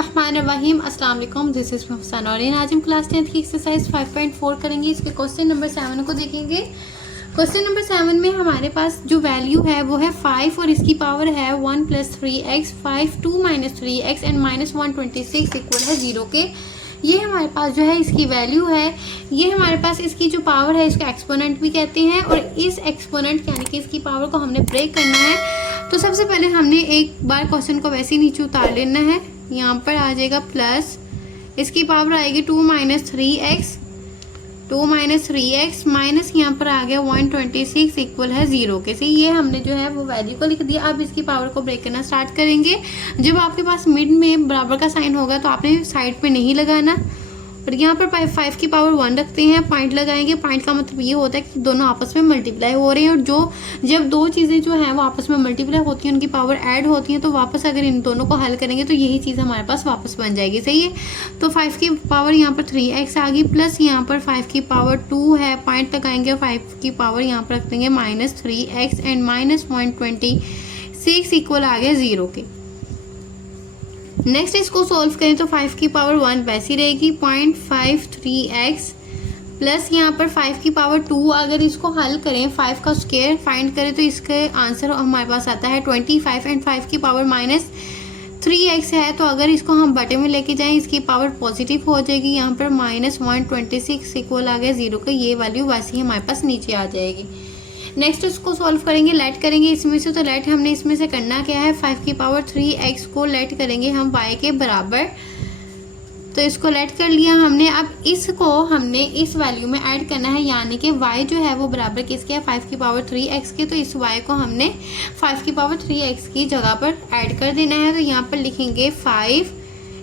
बिस्मिल्लाहिर्रहमानिर्रहीम। अस्सलाम वालेकुम, दिस इज़ मुहसन और आज हम क्लास 10th की एक्सरसाइज 5.4 करेंगे। इसके क्वेश्चन नंबर 7 को देखेंगे। क्वेश्चन नंबर 7 में हमारे पास जो वैल्यू है वो है 5 और इसकी पावर है 1 + 3x, 5 2 - 3x एंड -126 इक्वल है 0 के। ये हमारे पास जो है इसकी वैल्यू है। ये हमारे पास इसकी जो पावर है इसको एक्सपोनेंट भी कहते हैं और इस एक्सपोनेंट यानी कि इसकी पावर को हमने ब्रेक करना है। तो सबसे पहले हमने एक बार क्वेश्चन को वैसे ही नीचे उतार लेना है। यहाँ पर आ जाएगा प्लस, इसकी पावर आएगी 2 - 3x, 2 - 3x माइनस यहाँ पर आ गया 126 इक्वल है 0 के। से ये हमने जो है वो वैल्यू को लिख दिया। अब इसकी पावर को ब्रेक करना स्टार्ट करेंगे। जब आपके पास मिड में बराबर का साइन होगा तो आपने साइड पे नहीं लगाना और यहाँ पर 5 की पावर 1 रखते हैं, पॉइंट लगाएंगे। पॉइंट का मतलब ये होता है कि दोनों आपस में मल्टीप्लाई हो रहे हैं और जब दो चीज़ें जो हैं वो आपस में मल्टीप्लाई होती हैं, उनकी पावर ऐड होती हैं, तो वापस अगर इन दोनों को हल करेंगे तो यही चीज़ हमारे पास वापस बन जाएगी। सही है। तो 5 की पावर यहाँ पर 3x आ गई, प्लस यहाँ पर 5 की पावर 2 है, पॉइंट लगाएंगे। 5 की पावर यहाँ पर रख देंगे -3x एंड -126 इक्वल आ गया 0 के। नेक्स्ट इसको सोल्व करें तो 5 की पावर 1 वैसी रहेगी, 0.53x प्लस यहाँ पर 5 की पावर 2। अगर इसको हल करें, 5 का स्क्वायर फाइंड करें तो इसका आंसर हमारे पास आता है 25 एंड 5 की पावर -3x है। तो अगर इसको हम बटे में लेके जाएं इसकी पावर पॉजिटिव हो जाएगी। यहाँ पर -126 इक्वल आ गया 0 का। ये वैल्यू वैसे ही हमारे पास नीचे आ जाएगी। नेक्स्ट इसको सॉल्व करेंगे, लेट करेंगे इसमें से। तो लेट हमने इसमें से करना क्या है, 5 की पावर 3x को लेट करेंगे हम y के बराबर। तो इसको लेट कर लिया हमने। अब इसको हमने इस वैल्यू में ऐड करना है, यानी कि y जो है वो बराबर किसके है, 5 की पावर 3x के। तो इस y को हमने 5 की पावर 3x की जगह पर ऐड कर देना है। तो यहाँ पर लिखेंगे 5,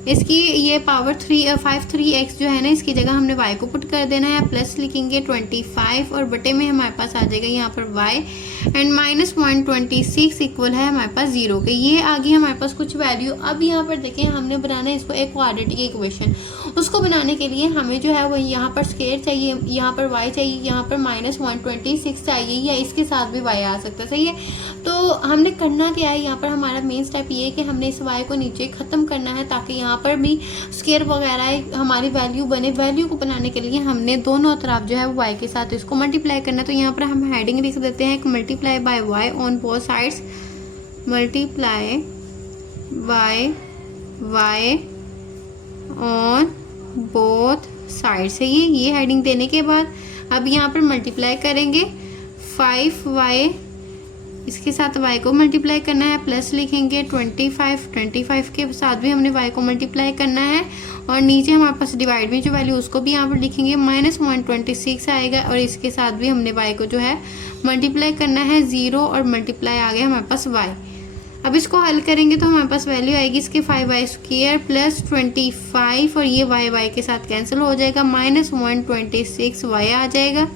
इसकी ये पावर 3x जो है ना, इसकी जगह हमने y को पुट कर देना है। प्लस लिखेंगे 25 और बटे में हमारे पास आ जाएगा यहाँ पर y एंड -126 इक्वल है हमारे पास 0 के। ये आ गई हमारे पास कुछ वैल्यू। अब यहाँ पर देखें, हमने बनाना है इसको एक क्वाड्रेटिक इक्वेशन। उसको बनाने के लिए हमें जो है वो यहाँ पर स्क्वायर चाहिए, यहाँ पर y चाहिए, यहाँ पर -126 चाहिए, या इसके साथ भी y आ सकता है। सही है। तो हमने करना क्या है, यहाँ पर हमारा मेन स्टेप ये है कि हमने इस y को नीचे ख़त्म करना है ताकि यहाँ पर भी स्क्वायर वगैरह हमारी वैल्यू बने। वैल्यू को बनाने के लिए हमने दोनों तरफ जो है वो y के साथ इसको मल्टीप्लाई करना है। तो यहाँ पर हम हेडिंग लिख देते हैं, multiply by y on both sides, multiply by y on both sides है। ये हेडिंग देने के बाद अब यहाँ पर मल्टीप्लाई करेंगे 5y, इसके साथ y को मल्टीप्लाई करना है। प्लस लिखेंगे 25 के साथ भी हमने y को मल्टीप्लाई करना है और नीचे हमारे पास डिवाइड में जो वैल्यू उसको भी यहाँ पर लिखेंगे, -126 आएगा और इसके साथ भी हमने y को जो है मल्टीप्लाई करना है 0 और मल्टीप्लाई आ गया हमारे पास y। अब इसको हल करेंगे तो हमारे पास वैल्यू आएगी इसके 5y² प्लस 25 और ये y के साथ कैंसिल हो जाएगा, -126y आ जाएगा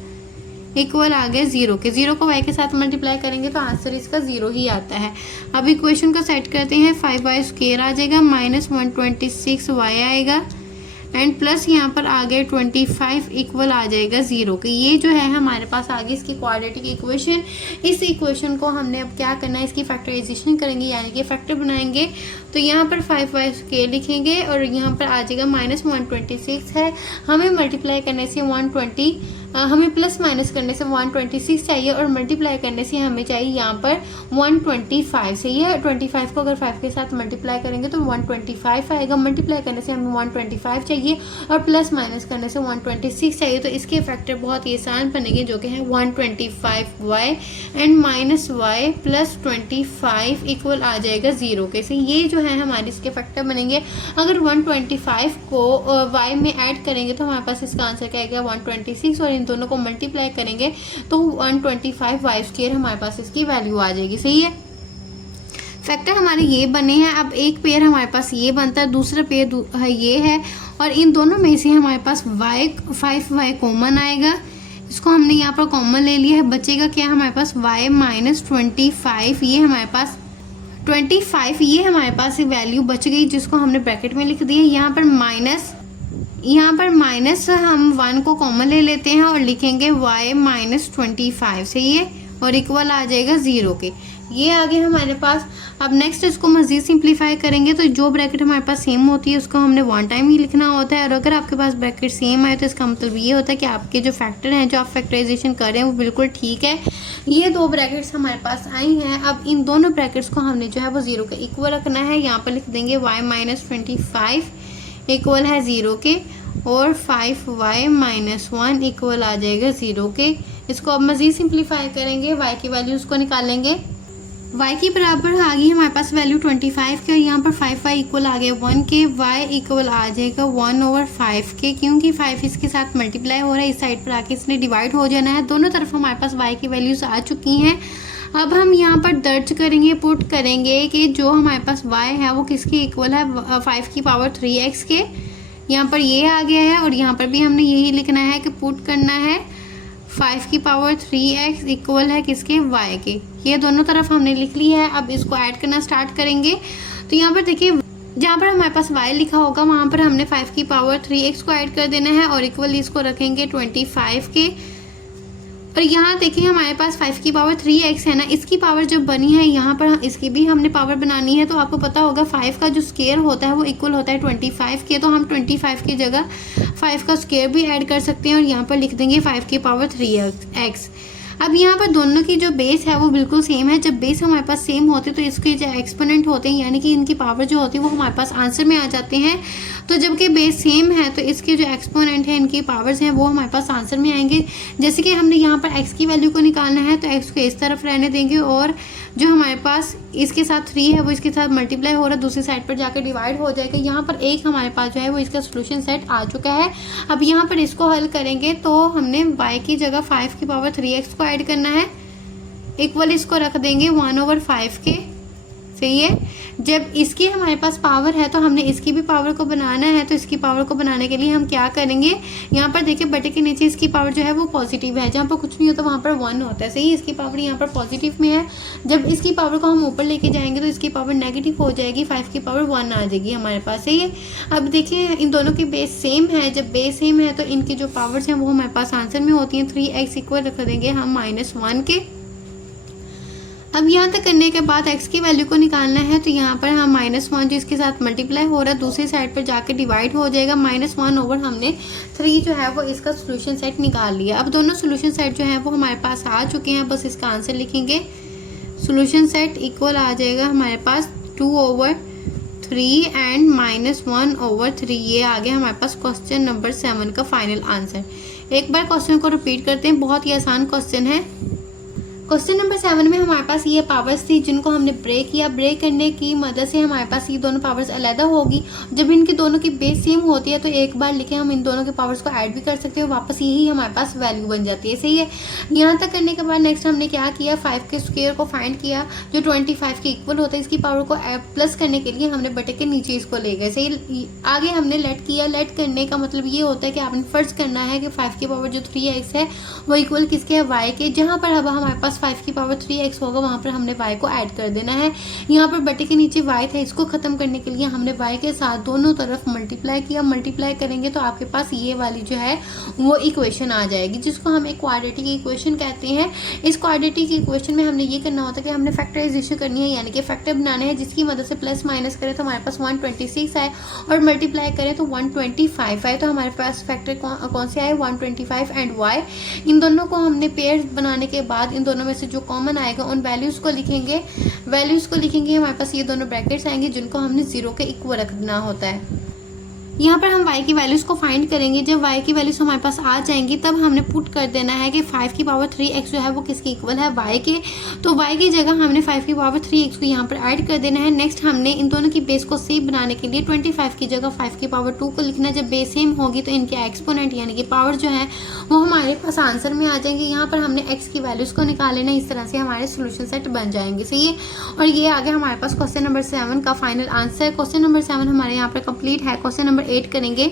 इक्वल आ गया 0 के। 0 को y के साथ मल्टीप्लाई करेंगे तो आंसर इसका 0 ही आता है। अब इक्वेशन को सेट करते हैं, 5y² आ जाएगा, -126y आएगा एंड प्लस यहाँ पर आ गया 25 इक्वल आ जाएगा 0 के। ये जो है हमारे पास आ गई इसकी क्वाड्रेटिक इक्वेशन। इस इक्वेशन को हमने अब क्या करना है, इसकी फैक्टराइजेशन करेंगे, यानी कि फैक्टर बनाएंगे। तो यहाँ पर 5y² लिखेंगे और यहाँ पर आ जाएगा -126 है। हमें मल्टीप्लाई करने से हमें प्लस माइनस करने से 126 चाहिए और मल्टीप्लाई करने से हमें चाहिए यहाँ पर 125। सही है। 25 को अगर 5 के साथ मल्टीप्लाई करेंगे तो 125 आएगा। मल्टीप्लाई करने से हमें 125 चाहिए और प्लस माइनस करने से 126 चाहिए। तो इसके फैक्टर बहुत ही आसान बनेंगे, जो कि है 125y and -y plus 25 equal आ जाएगा 0 के। से ये जो है हमारे इसके फैक्टर बनेंगे। अगर 125 को y में ऐड करेंगे तो हमारे पास इसका आंसर क्या आएगा 126 और इन दोनों को मल्टीप्लाई करेंगे तो 125y² हमारे पास इसकी वैल्यू आ जाएगी। सही है। फैक्टर हमारे ये बने हैं। अब एक पेयर हमारे पास ये बनता है, दूसरा पेयर ये है और इन दोनों में से हमारे पास 5y कॉमन आएगा। इसको हमने यहाँ पर कॉमन ले लिया है। बचेगा क्या हमारे पास, y -25। ये हमारे पास 25 ये हमारे पास वैल्यू बच गई, जिसको हमने ब्रैकेट में लिख दी है। यहाँ पर माइनस हम 1 को कॉमन ले लेते हैं और लिखेंगे y -25। सही है। और इक्वल आ जाएगा 0 के। ये आगे हमारे पास। अब नेक्स्ट इसको मज़ीद सिंप्लीफाई करेंगे तो जो ब्रैकेट हमारे पास सेम होती है उसको हमने वन टाइम ही लिखना होता है, और अगर आपके पास ब्रैकेट सेम आए तो इसका मतलब ये होता है कि आपके जो फैक्टर हैं, जो आप फैक्टराइजेशन कर रहे हैं वो बिल्कुल ठीक है। ये दो ब्रैकेट्स हमारे पास आई हैं। अब इन दोनों ब्रैकेट्स को हमने जो है वो 0 के इक्वल रखना है। यहाँ पर लिख देंगे y माइनस 25 इक्वल है 0 के, और 5y माइनस 1 इक्वल आ जाएगा 0 के। इसको अब मज़ीद सिंप्लीफाई करेंगे, y की वैल्यूज़ को निकालेंगे। y की बराबर आ गई हमारे पास वैल्यू 25 के, और यहाँ पर 5y इक्वल आ गया 1 के, y इक्वल आ जाएगा 1/5 के, क्योंकि 5 इसके साथ मल्टीप्लाई हो रहा है, इस साइड पर आके इसने डिवाइड हो जाना है। दोनों तरफ हमारे पास y की वैल्यूज़ आ चुकी हैं। अब हम यहाँ पर दर्ज करेंगे, पुट करेंगे कि जो हमारे पास y है वो किसके इक्वल है, 5 की पावर 3x के। यहाँ पर ये आ गया है, और यहाँ पर भी हमने यही लिखना है कि पुट करना है 5 की पावर 3x इक्वल है किसके, y के। ये दोनों तरफ हमने लिख लिया है। अब इसको ऐड करना स्टार्ट करेंगे। तो यहाँ पर देखिए, जहाँ पर हमारे पास y लिखा होगा वहाँ पर हमने 5 की पावर 3x को ऐड कर देना है, और इक्वल इसको रखेंगे 25 के। और यहाँ देखिए हमारे पास 5 की पावर 3x है ना, इसकी पावर जब बनी है यहाँ पर इसकी भी हमने पावर बनानी है। तो आपको पता होगा 5 का जो स्क्वायर होता है वो इक्वल होता है 25 के, तो हम 25 की जगह 5 का स्क्वायर भी ऐड कर सकते हैं, और यहाँ पर लिख देंगे 5 की पावर 3x। अब यहाँ पर दोनों की जो बेस है वो बिल्कुल सेम है। जब बेस हमारे पास सेम होते तो इसके जो एक्सपोनेंट होते हैं, यानी कि इनकी पावर जो होती है वो हमारे पास आंसर में आ जाते हैं। तो जबकि बेस सेम है तो इसके जो एक्सपोनेंट है, इनकी पावर्स हैं, वो हमारे पास आंसर में आएंगे। जैसे कि हमने यहाँ पर x की वैल्यू को निकालना है तो x को इस तरफ रहने देंगे, और जो हमारे पास इसके साथ 3 है वो इसके साथ मल्टीप्लाई हो रहा है, दूसरी साइड पर जाकर डिवाइड हो जाएगा। यहाँ पर एक हमारे पास जो है वो इसका सोल्यूशन सेट आ चुका है। अब यहाँ पर इसको हल करेंगे तो हमने y की जगह 5 की पावर 3x को ऐड करना है, इक्वल इसको रख देंगे 1/5 के। सही है। जब इसकी हमारे पास पावर है तो हमने इसकी भी पावर को बनाना है। तो इसकी पावर को बनाने के लिए हम क्या करेंगे, यहाँ पर देखिए बटे के नीचे इसकी पावर जो है वो पॉजिटिव है, जहाँ पर कुछ नहीं होता वहाँ पर 1 होता है। सही है, इसकी पावर यहाँ पर पॉजिटिव में है। जब इसकी पावर को हम ऊपर लेके जाएंगे तो इसकी पावर नेगेटिव हो जाएगी, 5 की पावर 1 आ जाएगी हमारे पास। सही है। अब देखिए इन दोनों की बेस सेम है, जब बेस सेम है तो इनकी जो पावर्स हैं वो हमारे पास आंसर में होती हैं। 3x इक्वल रख देंगे हम -1 के। अब यहाँ तक करने के बाद x की वैल्यू को निकालना है, तो यहाँ पर हम -1 जो इसके साथ मल्टीप्लाई हो रहा है दूसरी साइड पर जाकर डिवाइड हो जाएगा। -1 ओवर हमने 3 जो है वो इसका सोल्यूशन सेट निकाल लिया। अब दोनों सोल्यूशन सेट जो है वो हमारे पास आ चुके हैं, बस इसका आंसर लिखेंगे। सोल्यूशन सेट इक्वल आ जाएगा हमारे पास 2/3 एंड -1/3। ये आ गया हमारे पास क्वेश्चन नंबर 7 का फाइनल आंसर। एक बार क्वेश्चन को रिपीट करते हैं, बहुत ही आसान क्वेश्चन है। क्वेश्चन नंबर 7 में हमारे पास ये पावर्स थी जिनको हमने ब्रेक किया। ब्रेक करने की मदद से हमारे पास ये दोनों पावर्स अलग होगी। जब इनकी दोनों की बेस सेम होती है तो एक बार लिखे हम इन दोनों के पावर्स को ऐड भी कर सकते हैं, वापस यही हमारे पास वैल्यू बन जाती है। सही है। यहाँ तक करने के बाद नेक्स्ट हमने क्या किया, 5 के स्क्वायर को फाइंड किया जो 25 के इक्वल होता है। इसकी पावर को प्लस करने के लिए हमने बटे के नीचे इसको ले गए। सही। आगे हमने लेट किया। लेट करने का मतलब ये होता है कि आपने फर्ज करना है कि 5 की पावर जो 3x है वो इक्वल किसके है, y के। जहाँ पर अब हमारे पास 5 की पावर 3x होगा वहाँ पर हमने y को ऐड कर देना है। यहाँ पर बटे के नीचे y था, इसको खत्म करने के लिए हमने y के साथ दोनों तरफ मल्टीप्लाई किया। मल्टीप्लाई करेंगे तो आपके पास ये वाली जो है वो इक्वेशन आ जाएगी, जिसको हम एक क्वाड्रेटिक इक्वेशन कहते हैं। इस क्वाड्रेटिक इक्वेशन में हमने ये करना होता है कि हमने फैक्टराइजेशन करनी है, यानी कि फैक्टर बनाने हैं जिसकी मदद से प्लस माइनस करें तो हमारे पास 126 आए, और मल्टीप्लाई करें तो 125 आए। तो हमारे पास फैक्टर कौन से आए, 125 एंड y। इन दोनों को हमने पेयर बनाने के बाद इन दोनों में से जो कॉमन आएगा उन वैल्यूज को लिखेंगे। हमारे पास ये दोनों ब्रैकेट्स आएंगे जिनको हमने 0 के इक्वल रखना होता है। यहाँ पर हम y की वैल्यूज़ को फाइंड करेंगे। जब y की वैल्यूज़ हमारे पास आ जाएंगी तब हमने पुट कर देना है कि 5 की पावर 3x जो है वो किसके इक्वल है, y के। तो y की जगह हमने 5 की पावर 3x को यहाँ पर ऐड कर देना है। नेक्स्ट हमने इन दोनों की बेस को सेम बनाने के लिए 25 की जगह 5 की पावर 2 को लिखना है। जब बेस सेम होगी तो इनके एक्सपोनेंट यानी कि पावर जो है वो हमारे पास आंसर में आ जाएंगे। यहाँ पर हमने x की वैल्यूज़ को निकाल लेना, इस तरह से हमारे सोल्यूशन सेट बन जाएंगे। सही है। और ये आ गया हमारे पास क्वेश्चन नंबर 7 का फाइनल आंसर। क्वेश्चन नंबर 7 हमारे यहाँ पर कंप्लीट है। क्वेश्चन नंबर 8 करेंगे,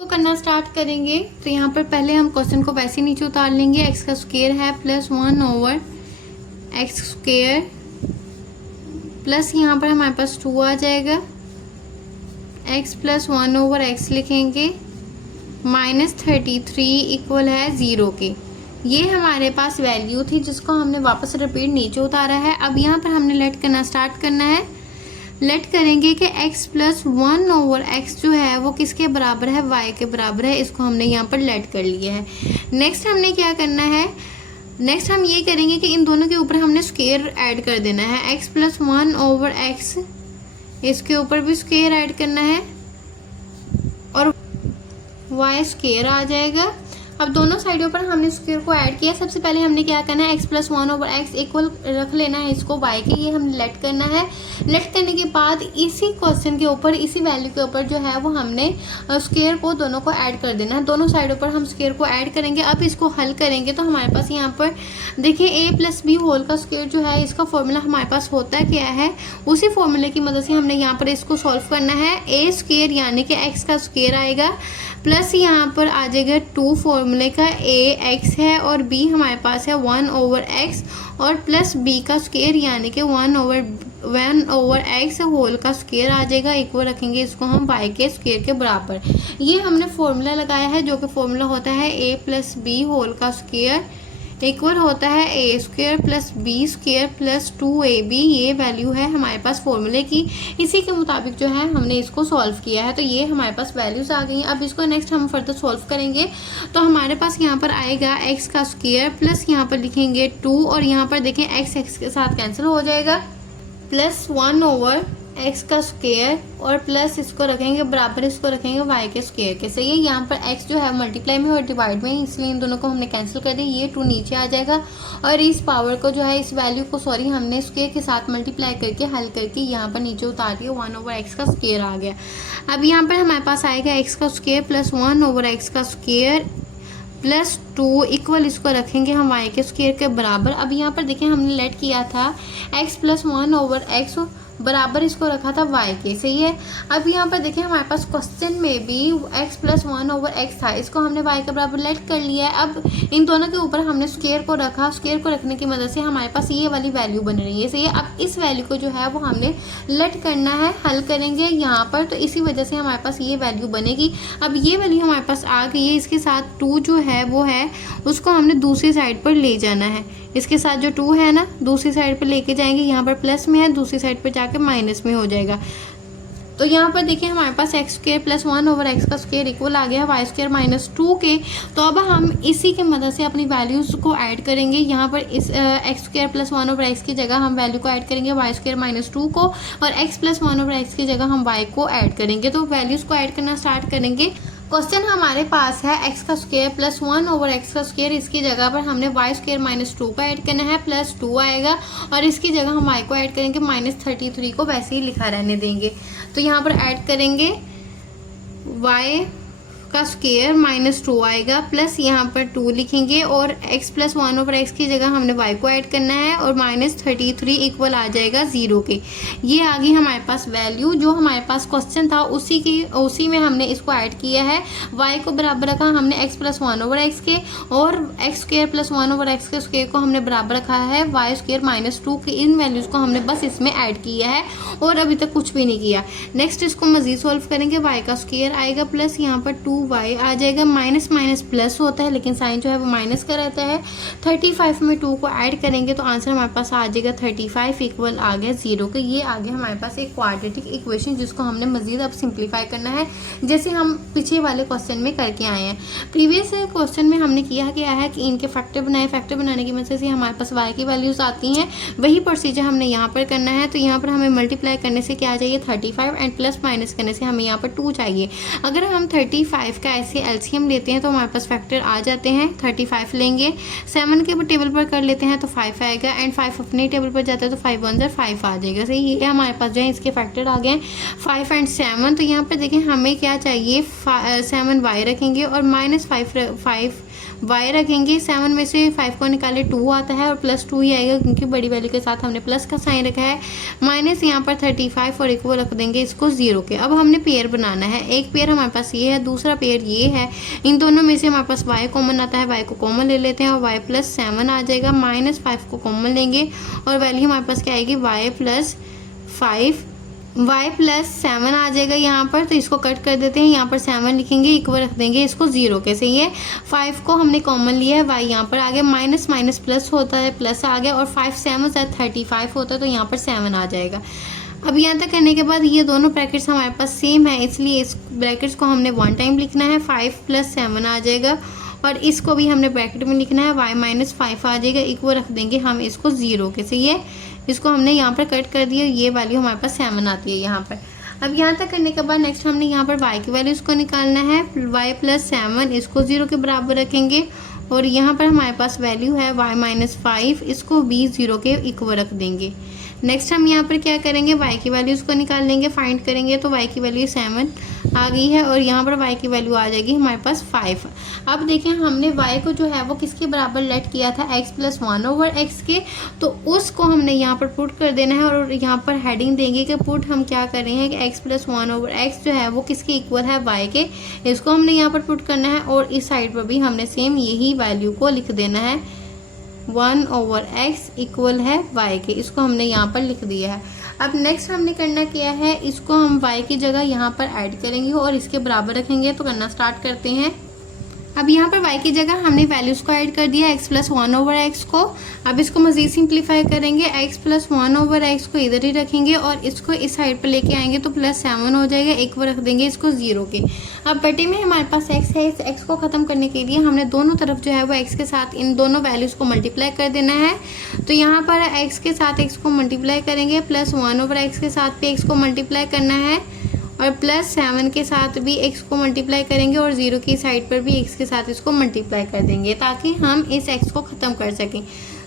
को करना स्टार्ट करेंगे। तो यहाँ पर पहले हम क्वेश्चन को वैसे नीचे उतार लेंगे। x का स्क्वायर है +1 ओवर x स्क्वायर प्लस यहाँ पर हमारे पास 2 आ जाएगा, x + 1 ओवर x लिखेंगे, -33 इक्वल है 0 के। ये हमारे पास वैल्यू थी जिसको हमने वापस रिपीट नीचे उतारा है। अब यहाँ पर हमने लेट करना स्टार्ट करना है। लेट करेंगे कि x प्लस 1/x जो है वो किसके बराबर है, y के बराबर है। इसको हमने यहाँ पर लेट कर लिया है। नेक्स्ट हमने क्या करना है, नेक्स्ट हम ये करेंगे कि इन दोनों के ऊपर हमने स्क्वायर ऐड कर देना है। x प्लस 1/x, इसके ऊपर भी स्क्वायर ऐड करना है और y स्क्वायर आ जाएगा। अब दोनों साइडों पर हमने स्क्वायर को ऐड किया। सबसे पहले हमने क्या करना है, x प्लस 1/x इक्वल रख लेना है इसको y के, ये हमने लेट करना है। लेट करने के बाद इसी क्वेश्चन के ऊपर, इसी वैल्यू के ऊपर जो है वो हमने स्क्वायर को दोनों को ऐड कर देना है। दोनों साइडों पर हम स्क्वायर को ऐड करेंगे। अब इसको हल करेंगे तो हमारे पास यहाँ पर देखिए a प्लस बी होल का स्क्वायर जो है, इसका फॉर्मूला हमारे पास होता है क्या है, उसी फॉर्मूले की मदद से हमने यहाँ पर इसको सॉल्व करना है। a स्क्वायर यानी कि x का स्क्वायर आएगा प्लस यहाँ पर आ जाएगा 2 फॉर्मूले का a x है और b हमारे पास है 1/x और प्लस b का स्क्वायर यानी कि 1/x होल का स्क्वायर आ जाएगा। इक्वल रखेंगे इसको हम y के स्क्वायर के बराबर। ये हमने फॉर्मूला लगाया है जो कि फॉर्मूला होता है a प्लस बी होल का स्क्वायर इक्वल होता है a square plus b square plus 2ab। ये वैल्यू है हमारे पास फॉर्मूले की। इसी के मुताबिक जो है हमने इसको सॉल्व किया है। तो ये हमारे पास वैल्यूज आ गई हैं। अब इसको नेक्स्ट हम फर्दर सॉल्व करेंगे तो हमारे पास यहाँ पर आएगा x का स्क्वायर प्लस यहाँ पर लिखेंगे 2 और यहाँ पर देखें x के साथ कैंसिल हो जाएगा, प्लस 1/x का स्क्वायर और प्लस इसको रखेंगे बराबर, इसको रखेंगे y के स्क्वायर के। सही है, यहाँ पर x जो है मल्टीप्लाई में और डिवाइड में, इसलिए इन दोनों को हमने कैंसिल कर दिया। ये 2 नीचे आ जाएगा और इस पावर को जो है, इस वैल्यू को हमने स्क्वायर के साथ मल्टीप्लाई करके हल करके यहाँ पर नीचे उतार दिया, 1/x का स्क्वायर आ गया। अब यहाँ पर हमारे पास आएगा x का स्क्वायर प्लस 1/x का स्क्वायर प्लस 2 इक्वल, इसको रखेंगे हम y के स्क्वायर के बराबर। अब यहाँ पर देखें हमने लेट किया था x प्लस 1/x बराबर, इसको रखा था y के। सही है, अब यहाँ पर देखें हमारे पास क्वेश्चन में भी x प्लस 1/x था, इसको हमने y के बराबर लेट कर लिया है। अब इन दोनों के ऊपर हमने स्क्वायर को रखा, स्क्वायर को रखने की मदद से हमारे पास ये वाली वैल्यू बन रही है। सही है, अब इस वैल्यू को जो है वो हमने लेट करना है, हल करेंगे यहाँ पर, तो इसी वजह से हमारे पास ये वैल्यू बनेगी। अब ये वैल्यू हमारे पास आ गई है, इसके साथ 2 जो है वो है उसको हमने दूसरी साइड पर ले जाना है। इसके साथ जो 2 है ना, दूसरी साइड पर लेके जाएंगे, यहाँ पर प्लस में है, दूसरी साइड पर जाके माइनस में हो जाएगा। तो यहाँ पर देखिए हमारे पास x स्क्वायर प्लस 1/x का स्क्वायर इक्वल आ गया y स्क्वायर माइनस 2 के। तो अब हम इसी के मदद से अपनी वैल्यूज़ को ऐड करेंगे। यहाँ पर इस x स्क्वायर प्लस 1/x की जगह हम वैल्यू को ऐड करेंगे y स्क्वायर माइनस 2 को, और x प्लस 1/x की जगह हम y को ऐड करेंगे। तो वैल्यूज़ को ऐड करना स्टार्ट करेंगे। क्वेश्चन हमारे पास है x का स्क्वायर प्लस 1/x का स्क्वायर, इसकी जगह पर हमने y स्क्वायर माइनस 2 का ऐड करना है, प्लस 2 आएगा और इसकी जगह हम y को ऐड करेंगे, -33 को वैसे ही लिखा रहने देंगे। तो यहाँ पर ऐड करेंगे y का स्क्वायर माइनस 2 आएगा, प्लस यहाँ पर 2 लिखेंगे और x प्लस 1/x की जगह हमने y को ऐड करना है और -33 इक्वल आ जाएगा 0 के। ये आ गई हमारे पास वैल्यू, जो हमारे पास क्वेश्चन था उसी में हमने इसको ऐड किया है। y को बराबर रखा हमने x प्लस 1/x के, और x स्क्वायर प्लस 1/x के स्क्वायर को हमने बराबर रखा है y स्क्वायर माइनस 2 के। इन वैल्यूज़ को हमने बस इसमें ऐड किया है और अभी तक कुछ भी नहीं किया। नेक्स्ट इसको मज़ीद सॉल्व करेंगे, y का स्क्वायर आएगा प्लस यहाँ पर 2y आ जाएगा, माइनस माइनस प्लस होता है लेकिन साइन जो है वो माइनस का रहता है। 35 में 2 को ऐड करेंगे तो आंसर हमारे पास आ जाएगा 35 इक्वल आ गया 0 के। ये आ गया हमारे पास एक क्वाड्रेटिक इक्वेशन, जिसको हमने मजीद अब सिंप्लीफाई करना है जैसे हम पीछे वाले क्वेश्चन में करके आए हैं। प्रीवियस क्वेश्चन में हमने किया है कि इनके फैक्टर बनाए, फैक्टर बनाने की वजह से हमारे पास y की वैल्यूज आती हैं। वही प्रोसीजर हमने यहाँ पर करना है। तो यहाँ पर हमें मल्टीप्लाई करने से क्या चाहिए 35 एंड प्लस माइनस करने से हमें यहाँ पर 2 चाहिए। अगर हम 35 का ऐसे एलसीएम लेते हैं तो हमारे पास फैक्टर आ जाते हैं। 35 लेंगे, 7 के टेबल पर कर लेते हैं तो 5 आएगा, एंड 5 अपने टेबल पर जाता है तो 5 1 5 आ जाएगा। सही, ये हमारे पास जो है इसके फैक्टर आ गए 5 एंड 7। तो यहाँ पर देखें हमें क्या चाहिए 7y रखेंगे और -5 y रखेंगे। 7 में से 5 को निकाले 2 आता है और प्लस 2 ही आएगा क्योंकि बड़ी वैल्यू के साथ हमने प्लस का साइन रखा है। माइनस यहाँ पर 35 और इक्वल रख देंगे इसको 0 के। अब हमने पेयर बनाना है। एक पेयर हमारे पास ये है, दूसरा पेयर ये है। इन दोनों में से हमारे पास y कॉमन आता है, y को कॉमन ले लेते हैं और y प्लस 7 आ जाएगा। -5 को कॉमन लेंगे और वैल्यू हमारे पास क्या आएगी y प्लस 5 y प्लस 7 आ जाएगा यहाँ पर, तो इसको कट कर देते हैं, यहाँ पर 7 लिखेंगे, इक्वल रख देंगे इसको 0 के। सही है, 5 को हमने कॉमन लिया है, y यहाँ पर आ गया, माइनस माइनस प्लस होता है, प्लस आ गया, और 5 7 35 होता है, तो यहाँ पर 7 आ जाएगा। अब यहाँ तक करने के बाद ये दोनों ब्रैकेट्स हमारे पास सेम है, इसलिए इस ब्रैकेट्स को हमने 1 टाइम लिखना है, 5 प्लस 7 आ जाएगा, और इसको भी हमने ब्रैकेट में लिखना है, y माइनस 5 आ जाएगा, इक्वल रख देंगे हम इसको 0 के। सही है, इसको हमने यहाँ पर कट कर दिया, ये वैल्यू हमारे पास 7 आती है यहाँ पर। अब यहाँ तक करने के बाद नेक्स्ट हमने यहाँ पर y की वैल्यू इसको निकालना है, y प्लस 7 इसको 0 के बराबर रखेंगे, और यहाँ पर हमारे पास वैल्यू है y माइनस 5, इसको भी 0 के इक्वल रख देंगे। नेक्स्ट हम यहाँ पर क्या करेंगे, y की वैल्यू इसको निकाल लेंगे, फाइंड करेंगे, तो y की वैल्यू 7 आ गई है, और यहाँ पर y की वैल्यू आ जाएगी हमारे पास 5। अब देखें हमने y को जो है वो किसके बराबर लेट किया था, x प्लस 1 ओवर x के, तो उसको हमने यहाँ पर पुट कर देना है, और यहाँ पर हेडिंग देंगे कि पुट हम क्या कर रहे हैं कि x प्लस 1 ओवर x जो है वो किसके इक्वल है, y के, इसको हमने यहाँ पर पुट करना है, और इस साइड पर भी हमने सेम यही वैल्यू को लिख देना है, 1 ओवर x इक्वल है y के, इसको हमने यहाँ पर लिख दिया है। अब नेक्स्ट हमने करना क्या है, इसको हम y की जगह यहाँ पर ऐड करेंगे और इसके बराबर रखेंगे, तो करना स्टार्ट करते हैं। अब यहाँ पर y की जगह हमने वैल्यूज़ को ऐड कर दिया, x प्लस 1 ओवर x को। अब इसको मज़ीद सिंप्लीफाई करेंगे, x प्लस 1 ओवर x को इधर ही रखेंगे, और इसको इस साइड पर लेके आएंगे, तो प्लस 7 हो जाएगा, एक बार रख देंगे इसको 0 के। अब बटे में हमारे पास x है, इस x को ख़त्म करने के लिए हमने दोनों तरफ जो है वो x के साथ इन दोनों वैल्यूज़ को मल्टीप्लाई कर देना है। तो यहाँ पर x के साथ x को मल्टीप्लाई करेंगे, प्लस 1 ओवर x के साथ भी x को मल्टीप्लाई करना है, और प्लस 7 के साथ भी x को मल्टीप्लाई करेंगे, और 0 की साइड पर भी x के साथ इसको मल्टीप्लाई कर देंगे, ताकि हम इस x को ख़त्म कर सकें।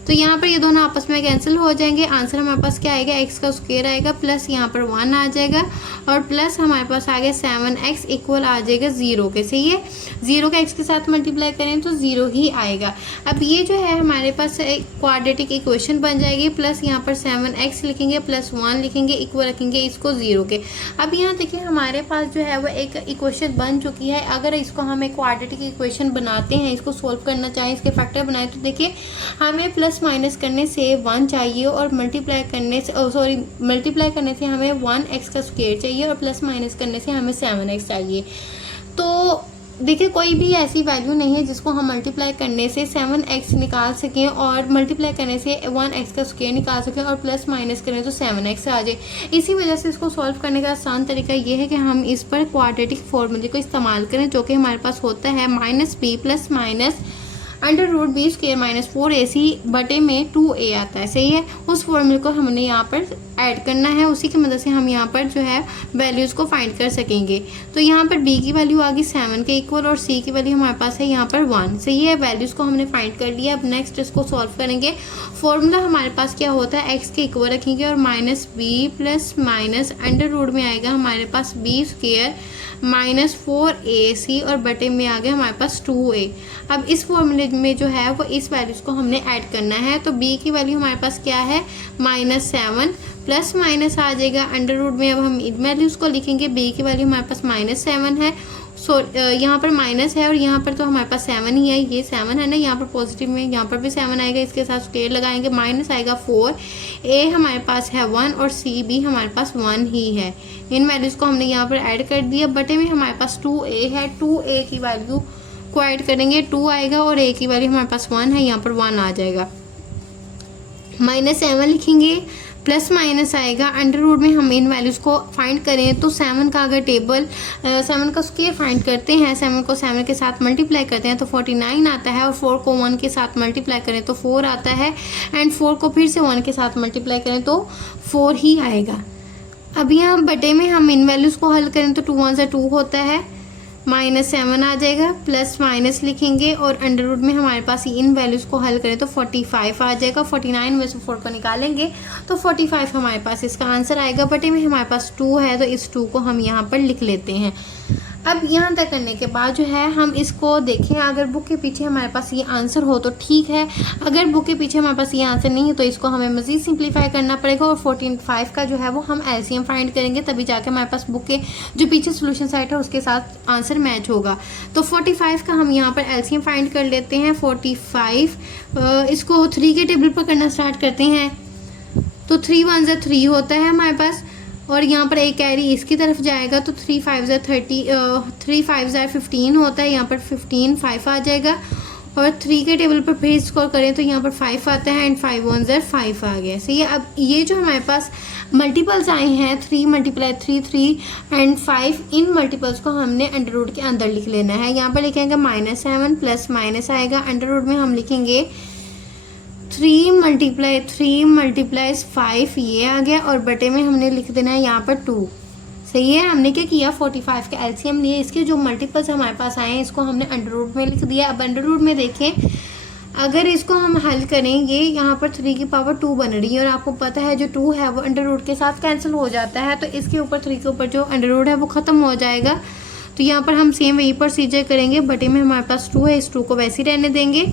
तो यहाँ पर ये दोनों आपस में कैंसिल हो जाएंगे, आंसर हमारे पास क्या आएगा, x का स्क्वायर आएगा, प्लस यहाँ पर 1 आ जाएगा, और प्लस हमारे पास आ गया 7x इक्वल आ जाएगा 0 के। सही है, 0 का x के साथ मल्टीप्लाई करें तो 0 ही आएगा। अब ये जो है हमारे पास एक क्वाड्रेटिक इक्वेशन बन जाएगी, प्लस यहाँ पर 7x लिखेंगे, प्लस 1 लिखेंगे, इक्वल रखेंगे इसको 0 के। अब यहाँ देखिए हमारे पास जो है वो एक इक्वेशन बन चुकी है। अगर इसको हम एक क्वाड्रेटिक इक्वेशन बनाते हैं, इसको सोल्व करना चाहें, इसके फैक्टर बनाए, तो देखिए हमें प्लस माइनस करने से 1 चाहिए, और मल्टीप्लाई करने से हमें 1x का स्क्वायर चाहिए, और प्लस माइनस करने से हमें 7x चाहिए। तो देखिए कोई भी ऐसी वैल्यू नहीं है जिसको हम मल्टीप्लाई करने से 7x निकाल सकें, और मल्टीप्लाई करने से 1x का स्क्वायर निकाल सकें, और प्लस माइनस करें तो 7x आ जाए। इसी वजह से इसको सॉल्व करने का आसान तरीका ये है कि हम इस पर क्वाड्रेटिक फॉर्मूले को इस्तेमाल करें, जो कि हमारे पास होता है -b plus minus under root b square minus 4ac बटे में 2a आता है। सही है, उस फॉर्मूले को हमने यहाँ पर ऐड करना है, उसी की मदद से हम यहाँ पर जो है वैल्यूज़ को फाइंड कर सकेंगे। तो यहाँ पर b की वैल्यू आ गई 7 के इक्वल, और c की वैल्यू हमारे पास है यहाँ पर 1। सही है, वैल्यूज़ को हमने फाइंड कर लिया। अब नेक्स्ट इसको सॉल्व करेंगे। फॉर्मूला हमारे पास क्या होता है, x के इक्वल रखेंगे, और -b plus minus under root में आएगा हमारे पास b स्क्वायर माइनस 4ac, और बटे में आ गया हमारे पास 2a। अब इस फॉर्मूले में जो है वो इस वैल्यूज़ को हमने ऐड करना है। तो b की वैल्यू हमारे पास क्या है, -7, प्लस माइनस आ जाएगा अंडर रूट में। अब हम इन वैल्यूज़ को लिखेंगे, b की वैल्यू हमारे पास -7 है, यहाँ पर माइनस है, और यहाँ पर तो हमारे पास 7 ही है, ये 7 है ना, यहाँ पर पॉजिटिव में यहाँ पर भी 7 आएगा, इसके साथ स्क्वायर लगाएंगे, माइनस आएगा 4, a हमारे पास है 1, और c भी हमारे पास 1 ही है। इन वैल्यूज़ को हमने यहाँ पर ऐड कर दिया। बटे में हमारे पास 2a है, 2a की वैल्यू को ऐड करेंगे, 2 आएगा, और a की वैल्यू हमारे पास 1 है, यहाँ पर 1 आ जाएगा। -7 लिखेंगे, प्लस माइनस आएगा, अंडर रूट में हम इन वैल्यूज़ को फाइंड करें तो 7 का अगर टेबल 7 का स्क्वायर फाइंड करते हैं, 7 को 7 के साथ मल्टीप्लाई करते हैं तो 49 आता है, और 4 को 1 के साथ मल्टीप्लाई करें तो 4 आता है, एंड 4 को फिर से 1 के साथ मल्टीप्लाई करें तो 4 ही आएगा। अब यहाँ बटे में हम इन वैल्यूज़ को हल करें तो 2 1 से 2 होता है, -7 आ जाएगा, प्लस माइनस लिखेंगे, और अंडर रूट में हमारे पास इन वैल्यूज़ को हल करें तो 45 आ जाएगा। 49 में से 4 को निकालेंगे तो 45 हमारे पास इसका आंसर आएगा। बटे में हमारे पास 2 है, तो इस 2 को हम यहाँ पर लिख लेते हैं। अब यहाँ तक करने के बाद जो है हम इसको देखें, अगर बुक के पीछे हमारे पास ये आंसर हो तो ठीक है, अगर बुक के पीछे हमारे पास ये आंसर नहीं है तो इसको हमें मज़ीद सिंप्लीफाई करना पड़ेगा, और 45 का जो है वो हम एलसीएम फाइंड करेंगे, तभी जाके हमारे पास बुक के जो पीछे सोल्यूशन साइट है उसके साथ आंसर मैच होगा। तो 45 का हम यहाँ पर एलसीएम फाइंड कर लेते हैं। 45 इसको 3 के टेबल पर करना स्टार्ट करते हैं, तो 3 1 3 होता है हमारे पास, और यहाँ पर एक कैरी इसकी तरफ जाएगा तो 3 5 ज़ा 30, 3 5 ज़ा 15 होता है, यहाँ पर 15 5 आ जाएगा। और 3 के टेबल पर फिर स्कोर करें तो यहाँ पर 5 आता है एंड 5 1 ज़ा 5 आ गया। सही है। अब ये जो हमारे पास मल्टीपल्स आए हैं 3 × 3 3 एंड 5, इन मल्टीपल्स को हमने अंडर रूट के अंदर लिख लेना है। यहाँ पर लिखेंगे -7 प्लस माइनस आएगा, अंडर रूट में हम लिखेंगे 3 × 5 ये आ गया, और बटे में हमने लिख देना है यहाँ पर 2। सही है। हमने क्या किया 45 का एलसीएम लिए, इसके जो मल्टीपल्स हमारे पास आए हैं इसको हमने अंडर रूट में लिख दिया। अब अंडर रूट में देखें, अगर इसको हम हल करेंगे यहाँ पर 3 की पावर 2 बन रही है, और आपको पता है जो 2 है वो अंडर रूट के साथ कैंसिल हो जाता है, तो इसके ऊपर 3 के ऊपर जो अंडर रूट है वो ख़त्म हो जाएगा। तो यहाँ पर हम सेम वही प्रोसीजर करेंगे। बटे में हमारे पास 2 है, इस 2 को वैसे ही रहने देंगे,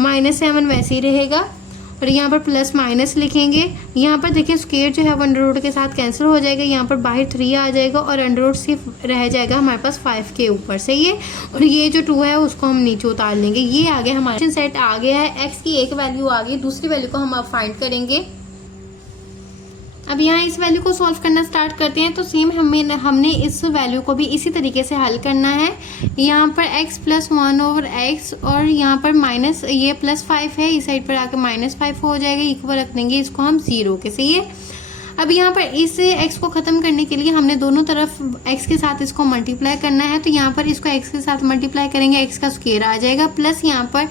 -7 वैसे ही रहेगा, और यहाँ पर प्लस माइनस लिखेंगे। यहाँ पर देखिए स्क्वायर जो है वो अंडर रूट के साथ कैंसिल हो जाएगा, यहाँ पर बाहर 3 आ जाएगा और अंडर रूट सिर्फ रह जाएगा हमारे पास 5 के ऊपर। सही है। और ये जो 2 है उसको हम नीचे उतार लेंगे। ये आ गया हमारा सेट आ गया है। एक्स की एक वैल्यू आ गई, दूसरी वैल्यू को हम अब फाइंड करेंगे। अब यहाँ इस वैल्यू को सॉल्व करना स्टार्ट करते हैं। तो सेम हमने इस वैल्यू को भी इसी तरीके से हल करना है। यहाँ पर x + 1/x और यहाँ पर माइनस ये +5 है, इस साइड पर आकर -5 हो जाएगा, इक्वल रख देंगे इसको हम 0 के। सही है। अब यहाँ पर इस x को ख़त्म करने के लिए हमने दोनों तरफ x के साथ इसको मल्टीप्लाई करना है। तो यहाँ पर इसको x के साथ मल्टीप्लाई करेंगे, x का स्क्वायर आ जाएगा, प्लस यहाँ पर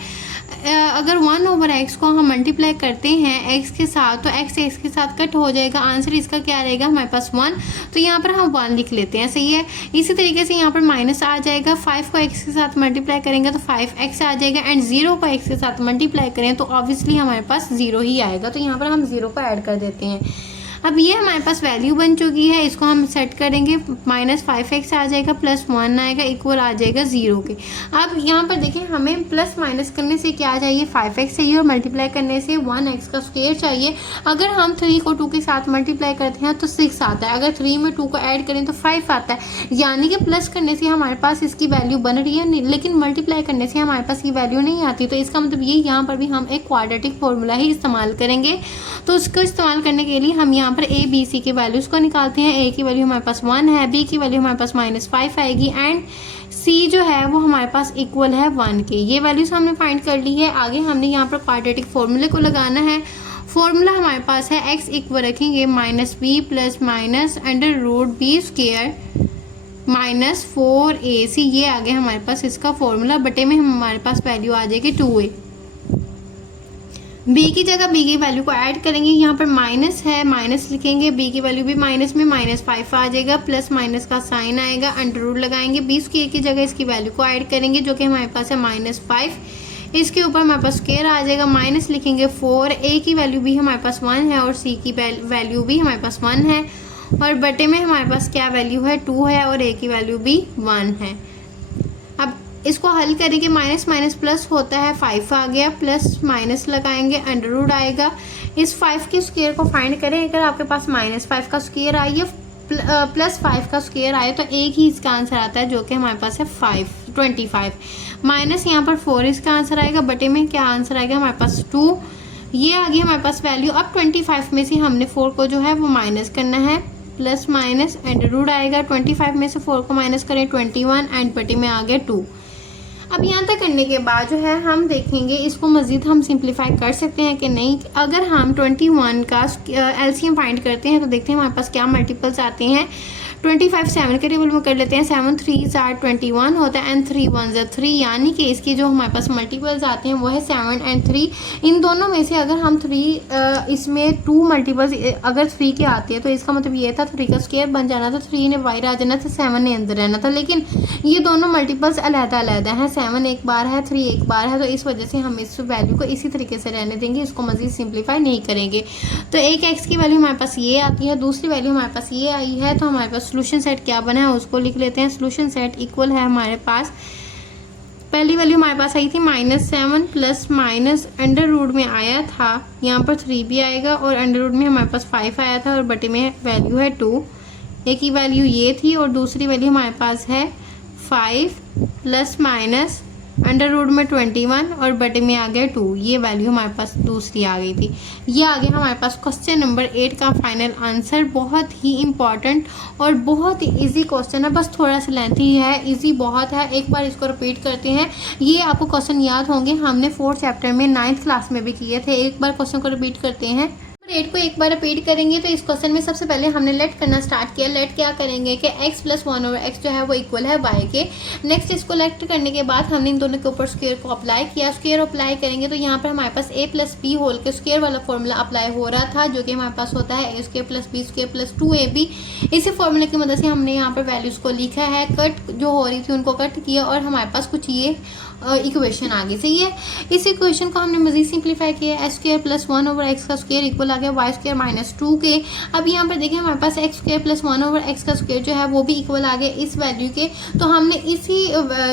अगर 1/x को हम मल्टीप्लाई करते हैं x के साथ तो x के साथ कट हो जाएगा, आंसर इसका क्या रहेगा हमारे पास 1। तो यहाँ पर हम 1 लिख लेते हैं। सही है। इसी तरीके से यहाँ पर माइनस आ जाएगा, 5 को x के साथ मल्टीप्लाई करेंगे तो 5x आ जाएगा, एंड 0 को x के साथ मल्टीप्लाई करें तो ऑब्वियसली हमारे पास 0 ही आएगा। तो यहाँ पर हम 0 को ऐड कर देते हैं। अब ये हमारे पास वैल्यू बन चुकी है, इसको हम सेट करेंगे, -5x आ जाएगा, +1 आएगा, इक्वल आ जाएगा 0 के। अब यहाँ पर देखें हमें प्लस माइनस करने से क्या चाहिए 5x चाहिए, और मल्टीप्लाई करने से 1x का स्क्वायर चाहिए। अगर हम 3 को 2 के साथ मल्टीप्लाई करते हैं तो 6 आता है, अगर 3 में 2 को ऐड करें तो 5 आता है, यानी कि प्लस करने से हमारे पास इसकी वैल्यू बन रही है, लेकिन मल्टीप्लाई करने से हमारे पास ये वैल्यू नहीं आती। तो इसका मतलब ये यहाँ पर भी हम एक क्वाड्रेटिक फॉर्मूला ही इस्तेमाल करेंगे। तो उसको इस्तेमाल करने के लिए हम यहाँ पर a b c के वैल्यूज़ को निकालते हैं। a की वैल्यू हमारे पास 1 है, b की वैल्यू हमारे पास -5 आएगी, एंड c जो है वो हमारे पास इक्वल है 1 के। ये वैल्यूज़ हमने फाइंड कर ली है। आगे हमने यहाँ पर क्वाड्रेटिक फॉर्मूले को लगाना है। फॉर्मूला हमारे पास है x इक्वल रखेंगे -b + -√b² -4ac। ये आ गया हमारे पास इसका फॉर्मूला। बटे में हमारे पास वैल्यू आ जाएगी 2a। b की जगह b की वैल्यू को ऐड करेंगे, यहाँ पर माइनस है, माइनस लिखेंगे, b की वैल्यू भी माइनस में -5 आ जाएगा, प्लस माइनस का साइन आएगा, अंडर रूट लगाएंगे, 20 की जगह इसकी वैल्यू को ऐड करेंगे जो कि हमारे पास है -5, इसके ऊपर हमारे पास स्क्वायर आ जाएगा, माइनस लिखेंगे 4, a की वैल्यू भी हमारे पास 1 है और c की वैल्यू भी हमारे पास 1 है, और बटे में हमारे पास क्या वैल्यू है 2 है, और a की वैल्यू भी 1 है। अब इसको हल करेंगे, माइनस माइनस प्लस होता है, 5 आ गया, प्लस माइनस लगाएंगे, अंडर रूट आएगा। इस 5 के स्क्वायर को फाइंड करें, अगर आपके पास -5 का स्क्वायर आए या +5 का स्क्वायर आए तो एक ही इसका आंसर आता है जो कि हमारे पास है 25, माइनस यहाँ पर 4 इसका आंसर आएगा, बटे में क्या आंसर आएगा हमारे पास 2। ये आ गई हमारे पास वैल्यू। अब 25 में से हमने 4 को जो है वो माइनस करना है, प्लस माइनस अंडर रूट आएगा, 25 में से 4 को माइनस करें 21, एंड बटे में आ गया 2। अब यहाँ तक करने के बाद जो है हम देखेंगे इसको मज़ीद हम सिंप्लीफाई कर सकते हैं कि नहीं। अगर हम 21 का एलसीएम फाइंड करते हैं तो देखते हैं हमारे पास क्या मल्टीपल्स आते हैं। 25 7 के टेबल में कर लेते हैं, 7 3 are 21 होता है, एंड 3 1 are 3, यानी कि इसकी जो हमारे पास मल्टीपल्स आते हैं वो है 7 और 3। इन दोनों में से अगर हम 3 इसमें 2 मल्टीपल्स अगर 3 के आते हैं तो इसका मतलब ये था 3 का स्क्वायर बन जाना था, 3 ने बाहर आ जाना था, 7 ने अंदर रहना था, लेकिन ये दोनों मल्टीपल्स अलग-अलग हैं, 7 एक बार है, 3 एक बार है, तो इस वजह से हम इस वैल्यू को इसी तरीके से रहने देंगे, इसको मज़ीद सिंप्लीफाई नहीं करेंगे। तो एक x की वैल्यू हमारे पास ये आती है, दूसरी वैल्यू हमारे पास ये आई है, तो हमारे पास सोल्यूशन सेट क्या बना है उसको लिख लेते हैं। सोल्यूशन सेट इक्वल है हमारे पास, पहली वैल्यू हमारे पास आई थी -7 प्लस माइनस अंडर रूट में आया था, यहाँ पर 3 भी आएगा, और अंडर रूट में हमारे पास 5 आया था, और बटे में वैल्यू है 2। एक ही वैल्यू ये थी, और दूसरी वैल्यू हमारे पास है 5 प्लस माइनस अंडर रूट में 21 और बटे में आ गया 2, ये वैल्यू हमारे पास दूसरी आ गई थी। ये आ गया हमारे पास क्वेश्चन नंबर 8 का फाइनल आंसर। बहुत ही इंपॉर्टेंट और बहुत ही ईजी क्वेश्चन है, बस थोड़ा सा लेंथी है, ईजी बहुत है। एक बार इसको रिपीट करते हैं, ये आपको क्वेश्चन याद होंगे, हमने 4th चैप्टर में 9th क्लास में भी किए थे। एक बार क्वेश्चन को रिपीट करते हैं। 8 को एक बार रिपीट करेंगे तो इस क्वेश्चन में सबसे पहले हमने लेट करना स्टार्ट किया। लेट क्या करेंगे कि x + 1 ओवर x जो है वो इक्वल है y के। नेक्स्ट इसको लेट करने के बाद हमने इन दोनों के ऊपर स्क्वायर को अप्लाई किया। स्क्वायर अप्लाई करेंगे तो यहाँ पर हमारे पास a + b होल के स्क्वायर वाला फॉर्मूला अप्लाई हो रहा था, जो कि हमारे पास होता है a² + b² + 2ab। इसी फॉर्मूले की मदद से हमने यहाँ पर वैल्यूज को लिखा है, कट जो हो रही थी उनको कट किया और हमारे पास कुछ ये इक्वेशन आगे सही है। इस इक्वेशन को हमने मजीद सिंप्लीफाई किया, x² + 1 ओवर x का स्क्वायर इक्वल आ गया y² - 2 के। अब यहाँ पर देखिए हमारे पास x² + 1 ओवर x का स्क्वायर जो है वो भी इक्वल आ गया इस वैल्यू के। तो हमने इसी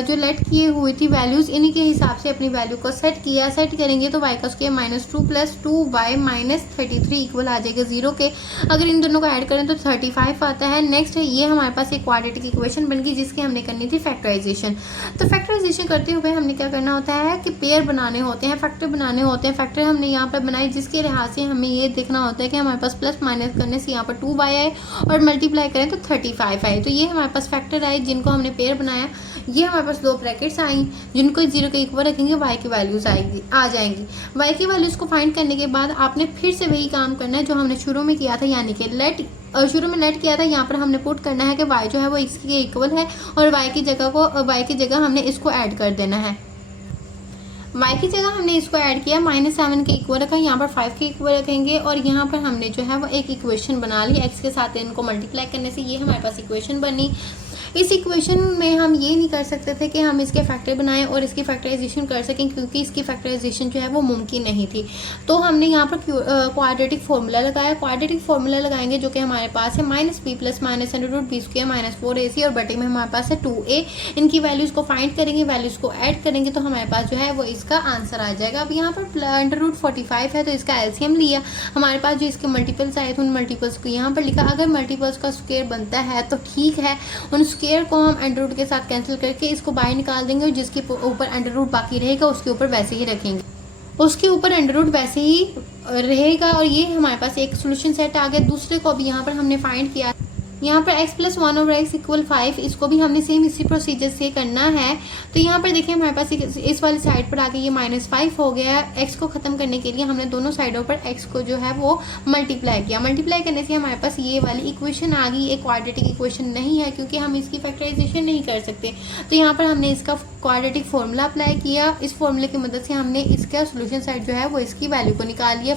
जो लेट किए हुई थी वैल्यूज, इन्हीं के हिसाब से अपनी वैल्यू को सेट किया। सेट करेंगे तो y² - 2 + 2y - 33 इक्वल आ जाएगा 0 के। अगर इन दोनों को ऐड करें तो 35 आता है। नेक्स्ट है ये हमारे पास एक क्वाड्रेटिक इक्वेशन बन गई, जिसकी हमने करनी थी फैक्टराइजेशन। तो फैक्टराइजेशन करते हुए हमने क्या करना होता है कि पेयर बनाने होते हैं, फैक्टर बनाने होते हैं। फैक्टर हमने यहाँ पर बनाए, जिसके लिहाज से हमें ये देखना होता है कि हमारे पास प्लस माइनस करने से यहाँ पर 2y आए और मल्टीप्लाई करें तो 35 आए। तो ये हमारे पास फैक्टर आए जिनको हमने पेयर बनाया। ये हमारे पास 2 ब्रैकेट्स आई जिनको 0 के इक्वल रखेंगे, y की वैल्यूज आ जाएंगी। y की वैल्यूज को फाइंड करने के बाद आपने फिर से वही काम करना है जो हमने शुरू में किया था, यानी कि शुरू में लेट किया था। यहाँ पर हमने पुट करना है कि y जो है वो x के इक्वल है और y की जगह हमने इसको ऐड कर देना है। y की जगह हमने इसको ऐड किया, -7 के इक्वल रखा, यहाँ पर 5 के इक्वल रखेंगे और यहाँ पर हमने जो है वो एक इक्वेशन बना ली। x के साथ इनको मल्टीप्लाई करने से ये हमारे पास इक्वेशन बनी। इस इक्वेशन में हम ये नहीं कर सकते थे कि हम इसके फैक्टर बनाएं और इसकी फैक्टराइजेशन कर सकें, क्योंकि इसकी फैक्टराइजेशन जो है वो मुमकिन नहीं थी। तो हमने यहाँ पर क्वाड्रेटिक फार्मूला लगाया। क्वाड्रेटिक फार्मूला लगाएंगे जो कि हमारे पास है -b + -√b² - 4ac और बटे में हमारे पास है 2a। इनकी वैल्यूज़ को फाइंड करेंगे, वैल्यूज़ को ऐड करेंगे तो हमारे पास जो है वो इसका आंसर आ जाएगा। अब यहाँ पर √45 है तो इसका एलसीएम लिया। हमारे पास जो इसके मल्टीपल्स आए थे उन मल्टीपल्स को यहाँ पर लिखा। अगर मल्टीपल्स का स्क्वायर बनता है तो ठीक है, उन स्क्वायर को हम अंडर रूट के साथ कैंसिल करके इसको बाहर निकाल देंगे और जिसके ऊपर अंडर रूट बाकी रहेगा उसके ऊपर वैसे ही रखेंगे, उसके ऊपर अंडर रूट वैसे ही रहेगा। और ये हमारे पास एक सोल्यूशन सेट आ गया। दूसरे को भी यहाँ पर हमने फाइंड किया, यहाँ पर x + 1 ओवर x = 5, इसको भी हमने सेम इसी प्रोसीजर से करना है। तो यहाँ पर देखिए हमारे पास इस वाली साइड पर आके ये -5 हो गया। x को ख़त्म करने के लिए हमने दोनों साइडों पर x को जो है वो मल्टीप्लाई किया। मल्टीप्लाई करने से हमारे पास ये वाली इक्वेशन आ गई। एक क्वाड्रेटिक इक्वेशन नहीं है क्योंकि हम इसकी फैक्टराइजेशन नहीं कर सकते। तो यहाँ पर हमने इसका क्वाड्रेटिक फार्मूला अप्लाई किया। इस फार्मूले की मदद से हमने इसका सोल्यूशन साइड जो है वो इसकी वैल्यू को निकाल लिया।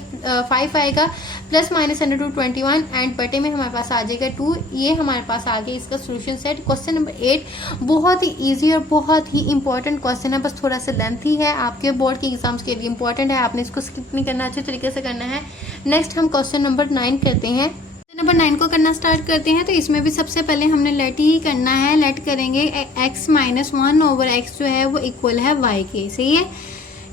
5 आएगा +-√21 एंड बटे में हमारे पास आ जाएगा 2। ये हमारे पास आ गया इसका सोल्यूशन सेट। क्वेश्चन नंबर 8 बहुत ही इजी और बहुत ही इंपॉर्टेंट क्वेश्चन है, बस थोड़ा सा लेंथी है, आपके बोर्ड के एग्जाम्स के लिए इंपॉर्टेंट है, आपने इसको स्किप नहीं करना, अच्छे तरीके से करना है। नेक्स्ट हम क्वेश्चन नंबर 9 करते हैं। नंबर 9 को करना स्टार्ट करते हैं। तो इसमें भी सबसे पहले हमने लेट ही करना है। लेट करेंगे x - 1 ओवर x जो है वो इक्वल है y के, सही है।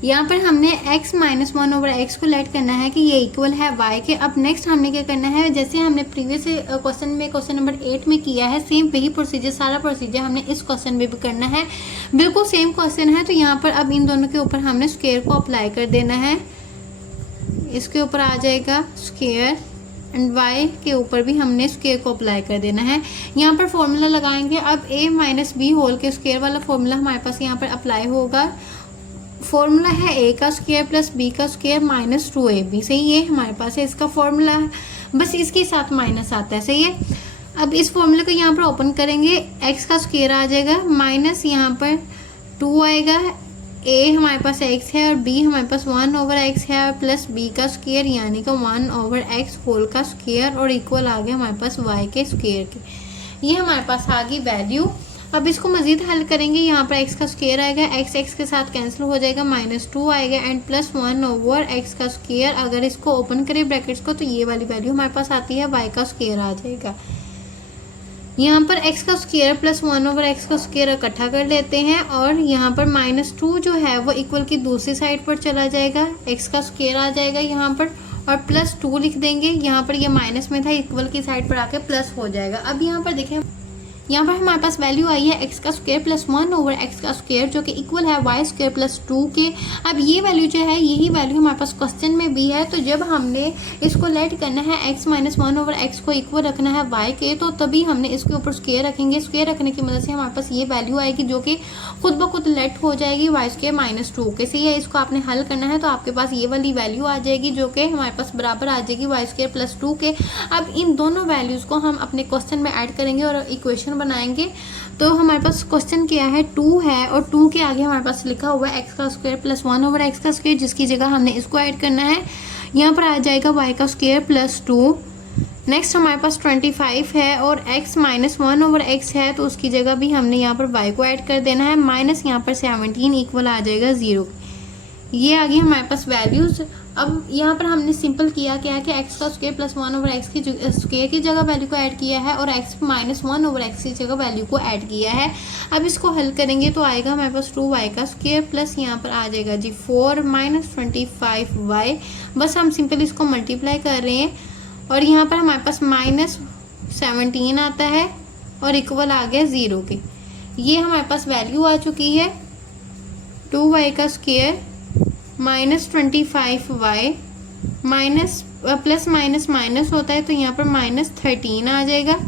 यहाँ पर हमने x - 1 ओवर x को लेट करना है कि ये इक्वल है y के। अब नेक्स्ट हमने क्या करना है, जैसे हमने प्रीवियस क्वेश्चन नंबर 8 में किया है, सेम वही प्रोसीजर, सारा प्रोसीजर हमने इस क्वेश्चन में भी करना है। बिल्कुल सेम क्वेश्चन है। तो यहाँ पर अब इन दोनों के ऊपर हमने स्क्वायर को अप्लाई कर देना है। इसके ऊपर आ जाएगा स्क्वायर एंड y के ऊपर भी हमने स्क्वायर को अप्लाई कर देना है। यहाँ पर फॉर्मूला लगाएंगे। अब a - b होल के स्क्वायर वाला फॉर्मूला हमारे पास यहाँ पर अप्लाई होगा। फॉर्मूला है a का स्क्वायर + b का स्क्वायर - 2ab, सही। ये हमारे पास है इसका फॉर्मूला, बस इसके साथ माइनस आता है, सही है। अब इस फॉर्मूले को यहाँ पर ओपन करेंगे, x का स्क्वायर आ जाएगा माइनस यहाँ पर 2 आएगा। a हमारे पास x है और b हमारे पास 1 ओवर x है और प्लस b का स्क्वायर यानी कि 1 ओवर x होल का स्क्वायर और इक्वल आ गया हमारे पास y के स्क्वायर के। ये हमारे पास आ गई वैल्यू। अब इसको मजीद हल करेंगे। यहाँ पर x का स्क्वायर आएगा, x के साथ कैंसिल हो जाएगा, -2 आएगा एंड +1 ओवर x का स्क्वायर। अगर इसको ओपन करें ब्रैकेट्स को तो ये वाली वैल्यू हमारे पास आती है, y का स्क्वायर आ जाएगा। यहाँ पर x का स्क्वायर +1 ओवर x का स्क्वायर इकट्ठा कर लेते हैं और यहाँ पर -2 जो है वो इक्वल की दूसरी साइड पर चला जाएगा, x का स्क्वायर आ जाएगा यहाँ पर और +2 लिख देंगे। यहाँ पर ये माइनस में था, इक्वल की साइड पर आके प्लस हो जाएगा। अब यहाँ पर देखें यहाँ पर हमारे पास वैल्यू आई है एक्स का स्क्वायर प्लस 1 ओवर एक्स का स्क्वायर जो कि इक्वल है वाई स्क्वायर प्लस 2 के। अब ये वैल्यू जो है यही वैल्यू हमारे पास क्वेश्चन में भी है, तो जब हमने इसको लेट करना है एक्स माइनस 1 ओवर एक्स को इक्वल रखना है वाई के, तो तभी हमने इसके ऊपर स्क्वायर रखेंगे। स्क्वायर रखने की मदद से हमारे पास ये वैल्यू आएगी जो कि खुद ब खुद लेट हो जाएगी वाई स्क्वायर माइनस 2 के। सही है, इसको आपने हल करना है तो आपके पास ये वाली वैल्यू आ जाएगी जो कि हमारे पास बराबर आ जाएगी वाई स्क्वायर प्लस 2 के। अब इन दोनों वैल्यूज़ को हम अपने क्वेश्चन में ऐड करेंगे और इक्वेशन बनाएंगे। तो हमारे पास क्वेश्चन क्या है, 2 है और 2 के आगे हमारे पास लिखा हुआ है एक्स का स्क्वायर प्लस 1 ओवर एक्स का स्क्वायर, जिसकी जगह हमने इसको ऐड करना है। यहाँ पर आ जाएगा वाई का स्क्वायर प्लस 2। नेक्स्ट हमारे पास 25 है और x माइनस 1 ओवर एक्स है, तो उसकी जगह भी हमने यहाँ पर y को ऐड कर देना है। माइनस यहाँ पर 17 इक्वल आ जाएगा 0। ये आ गई हमारे पास वैल्यूज़। अब यहाँ पर हमने सिंपल किया क्या है कि x का स्क्वायर प्लस 1 ओवर एक्स की स्क्वायर की जगह वैल्यू को ऐड किया है और x माइनस 1 ओवर एक्स की जगह वैल्यू को ऐड किया है। अब इसको हल करेंगे तो आएगा हमारे पास 2y का स्क्वायर प्लस यहाँ पर आ जाएगा जी 4 माइनस 25y। बस हम सिंपल इसको मल्टीप्लाई कर रहे हैं और यहाँ पर हमारे पास माइनस 17 आता है और इक्वल आ गया 0 के। ये हमारे पास वैल्यू आ चुकी है 2y का square minus 25y minus plus minus minus होता है तो यहाँ पर माइनस 13 आ जाएगा,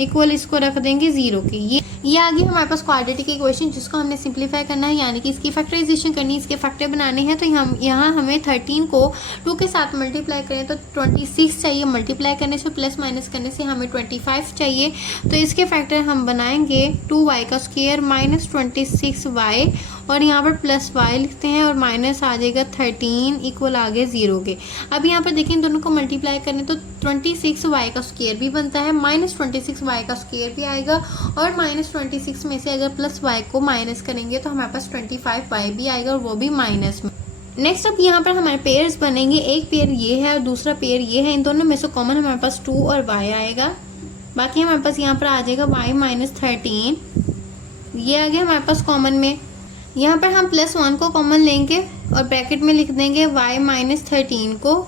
इक्वल इसको रख देंगे 0 के। ये आ गई हमारे पास क्वाड्रेटिक इक्वेशन जिसको हमने सिंप्लीफाई करना है, यानी कि इसकी फैक्टराइजेशन करनी है, इसके फैक्टर बनाने हैं। तो हम यहाँ हमें 13 को 2 के साथ मल्टीप्लाई करें तो 26 चाहिए, मल्टीप्लाई करने से प्लस माइनस करने से हमें 25 चाहिए। तो इसके फैक्टर हम बनाएंगे 2y का स्क्वायर माइनस 26y और यहाँ पर प्लस y लिखते हैं और माइनस आ जाएगा 13 इक्वल आ गए 0 के। अब यहाँ पर देखिए इन दोनों को मल्टीप्लाई करने तो 26y का स्क्वायर भी बनता है, माइनस 26y का स्क्वायर भी आएगा और माइनस 26 में से अगर प्लस y को माइनस करेंगे तो हमारे पास 25y भी आएगा और वो भी माइनस में। नेक्स्ट अब यहाँ पर हमारे पेयर्स बनेंगे, एक पेयर ये है और दूसरा पेयर ये है। इन दोनों में से कॉमन हमारे पास 2 और y आएगा, बाकी हमारे पास यहाँ पर आ जाएगा y माइनस 13। ये आ गया हमारे पास कॉमन में। यहाँ पर हम प्लस 1 को कॉमन लेंगे और ब्रैकेट में लिख देंगे y माइनस 13 को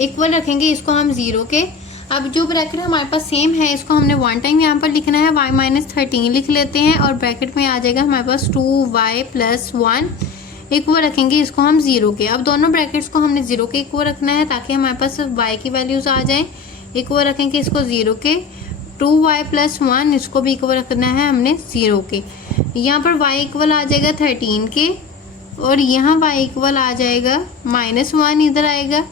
इक्वल रखेंगे इसको हम 0 के। अब जो ब्रैकेट हमारे पास सेम है इसको हमने 1 टाइम यहाँ पर लिखना है, y माइनस 13 लिख लेते हैं और ब्रैकेट में आ जाएगा हमारे पास 2y प्लस 1 इक्वल रखेंगे इसको हम 0 के। अब दोनों ब्रैकेट्स को हमने 0 के इक्वल रखना है ताकि हमारे पास y की वैल्यूज़ आ जाएँ। इक्वल रखेंगे इसको 0 के, 2y प्लस 1 इसको भी इक्वल रखना है हमने 0 के। यहाँ पर y इक्वल आ जाएगा 13 के और यहाँ y इक्वल आ जाएगा माइनस 1 इधर आएगा,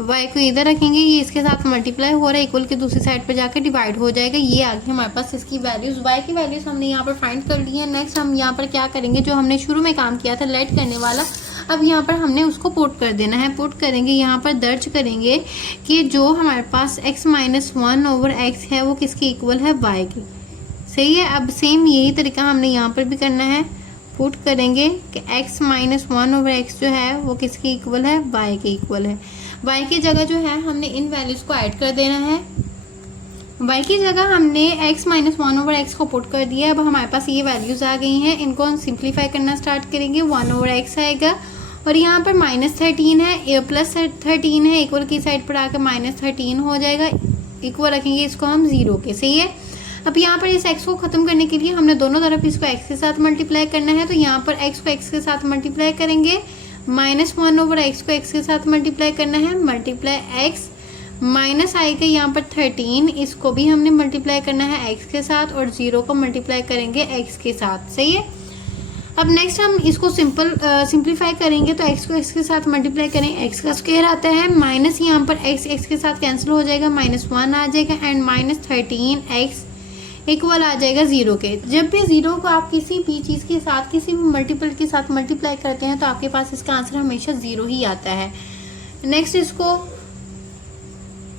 y को इधर रखेंगे, ये इसके साथ मल्टीप्लाई हो रहा है, इक्वल की दूसरी साइड पर जाकर डिवाइड हो जाएगा। ये आ गई हमारे पास इसकी वैल्यूज़, y की वैल्यूज़ हमने यहाँ पर फाइंड कर ली है। नेक्स्ट हम यहाँ पर क्या करेंगे, जो हमने शुरू में काम किया था लेट करने वाला, अब यहाँ पर हमने उसको पुट कर देना है। पुट करेंगे, यहाँ पर दर्ज करेंगे कि जो हमारे पास x माइनस 1 ओवर एक्स है वो किसके इक्वल है, y की। सही है, अब सेम यही तरीका हमने यहाँ पर भी करना है। पुट करेंगे कि x माइनस 1 ओवर एक्स जो है वो किसके इक्वल है, y के इक्वल है। y की जगह जो है हमने इन वैल्यूज़ को ऐड कर देना है। y की जगह हमने x माइनस 1 ओवर एक्स को पुट कर दिया। अब हमारे पास ये वैल्यूज़ आ गई हैं, इनको हम सिंप्लीफाई करना स्टार्ट करेंगे। 1 ओवर एक्स आएगा और यहाँ पर माइनस 13 है, प्लस 13 है, इक्वल की साइड पर आकर माइनस 13 हो जाएगा, इक्वल रखेंगे इसको हम 0 के। सही है, अब यहाँ पर इस x को ख़त्म करने के लिए हमने दोनों तरफ इसको x के साथ मल्टीप्लाई करना है। तो यहाँ पर x को x के साथ मल्टीप्लाई करेंगे, माइनस 1 ओवर एक्स को x के साथ मल्टीप्लाई करना है, मल्टीप्लाई x माइनस आएगा यहाँ पर 13, इसको भी हमने मल्टीप्लाई करना है x के साथ और 0 को मल्टीप्लाई करेंगे x के साथ। सही है, अब नेक्स्ट हम इसको सिंप्लीफाई करेंगे तो x को x के साथ मल्टीप्लाई करें, x का स्क्वायर आता है, माइनस यहाँ पर x के साथ कैंसिल हो जाएगा, माइनस 1 आ जाएगा एंड माइनस 13x इक्वल आ जाएगा 0 के। जब भी 0 को आप किसी भी चीज़ के साथ, किसी भी मल्टीपल के साथ मल्टीप्लाई करते हैं तो आपके पास इसका आंसर हमेशा 0 ही आता है। नेक्स्ट इसको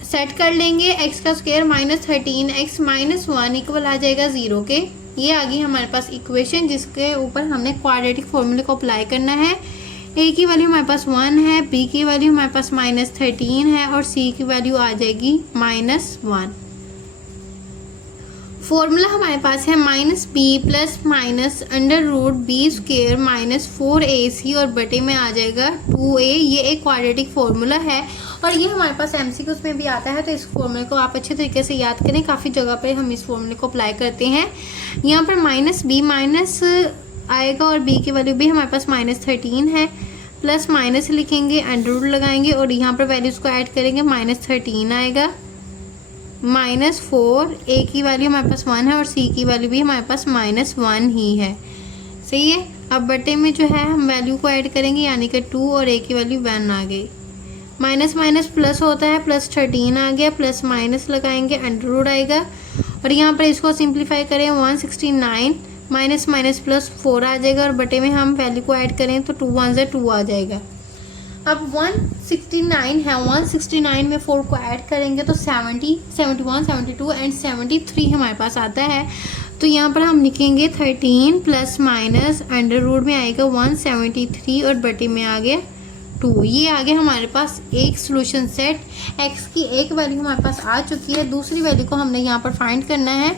सेट कर लेंगे, x का square minus 13x minus 1 equal आ जाएगा 0 के। ये आ गई हमारे पास इक्वेशन जिसके ऊपर हमने क्वाड्रेटिक फॉर्मूले को अप्लाई करना है। a की वैल्यू हमारे पास 1 है, b की वैल्यू हमारे पास माइनस 13 है और c की वैल्यू आ जाएगी माइनस 1। फॉर्मूला हमारे पास है minus b plus minus under root b square minus 4ac और बटे में आ जाएगा 2a। ये एक क्वाड्रेटिक फॉर्मूला है और ये हमारे पास MCQs में भी आता है, तो इस फॉर्मूले को आप अच्छे तरीके से याद करें। काफ़ी जगह पे हम इस फॉर्मूले को अप्लाई करते हैं। यहाँ पर माइनस बी माइनस आएगा और बी की वैल्यू भी हमारे पास -13 है, प्लस माइनस लिखेंगे, अंडर रूट लगाएंगे और यहाँ पर वैल्यूज़ को ऐड करेंगे। -13 आएगा, -4, ए की वैल्यू हमारे पास 1 है और सी की वैल्यू भी हमारे पास -1 ही है। सही है। अब बटे में जो है हम वैल्यू को ऐड करेंगे, यानी कि 2 और ए की वैल्यू 1 आ गई। माइनस माइनस प्लस होता है, +13 आ गया, प्लस माइनस लगाएंगे, अंडर रूट आएगा और यहाँ पर इसको सिंप्लीफाई करें 169, माइनस माइनस प्लस 4 आ जाएगा और बटे में हम वैल्यू को ऐड करें तो 2 1 2 आ जाएगा। अब 169 है, 169 में 4 को ऐड करेंगे तो 70, 71, 72 एंड 73 हमारे पास आता है। तो यहाँ पर हम लिखेंगे 13 प्लस माइनस अंडर रूट में आएगा 173 और बटे में आ गया 2। ये आ गया हमारे पास एक सोल्यूशन सेट। x की एक वैल्यू हमारे पास आ चुकी है, दूसरी वैल्यू को हमने यहाँ पर फाइंड करना है।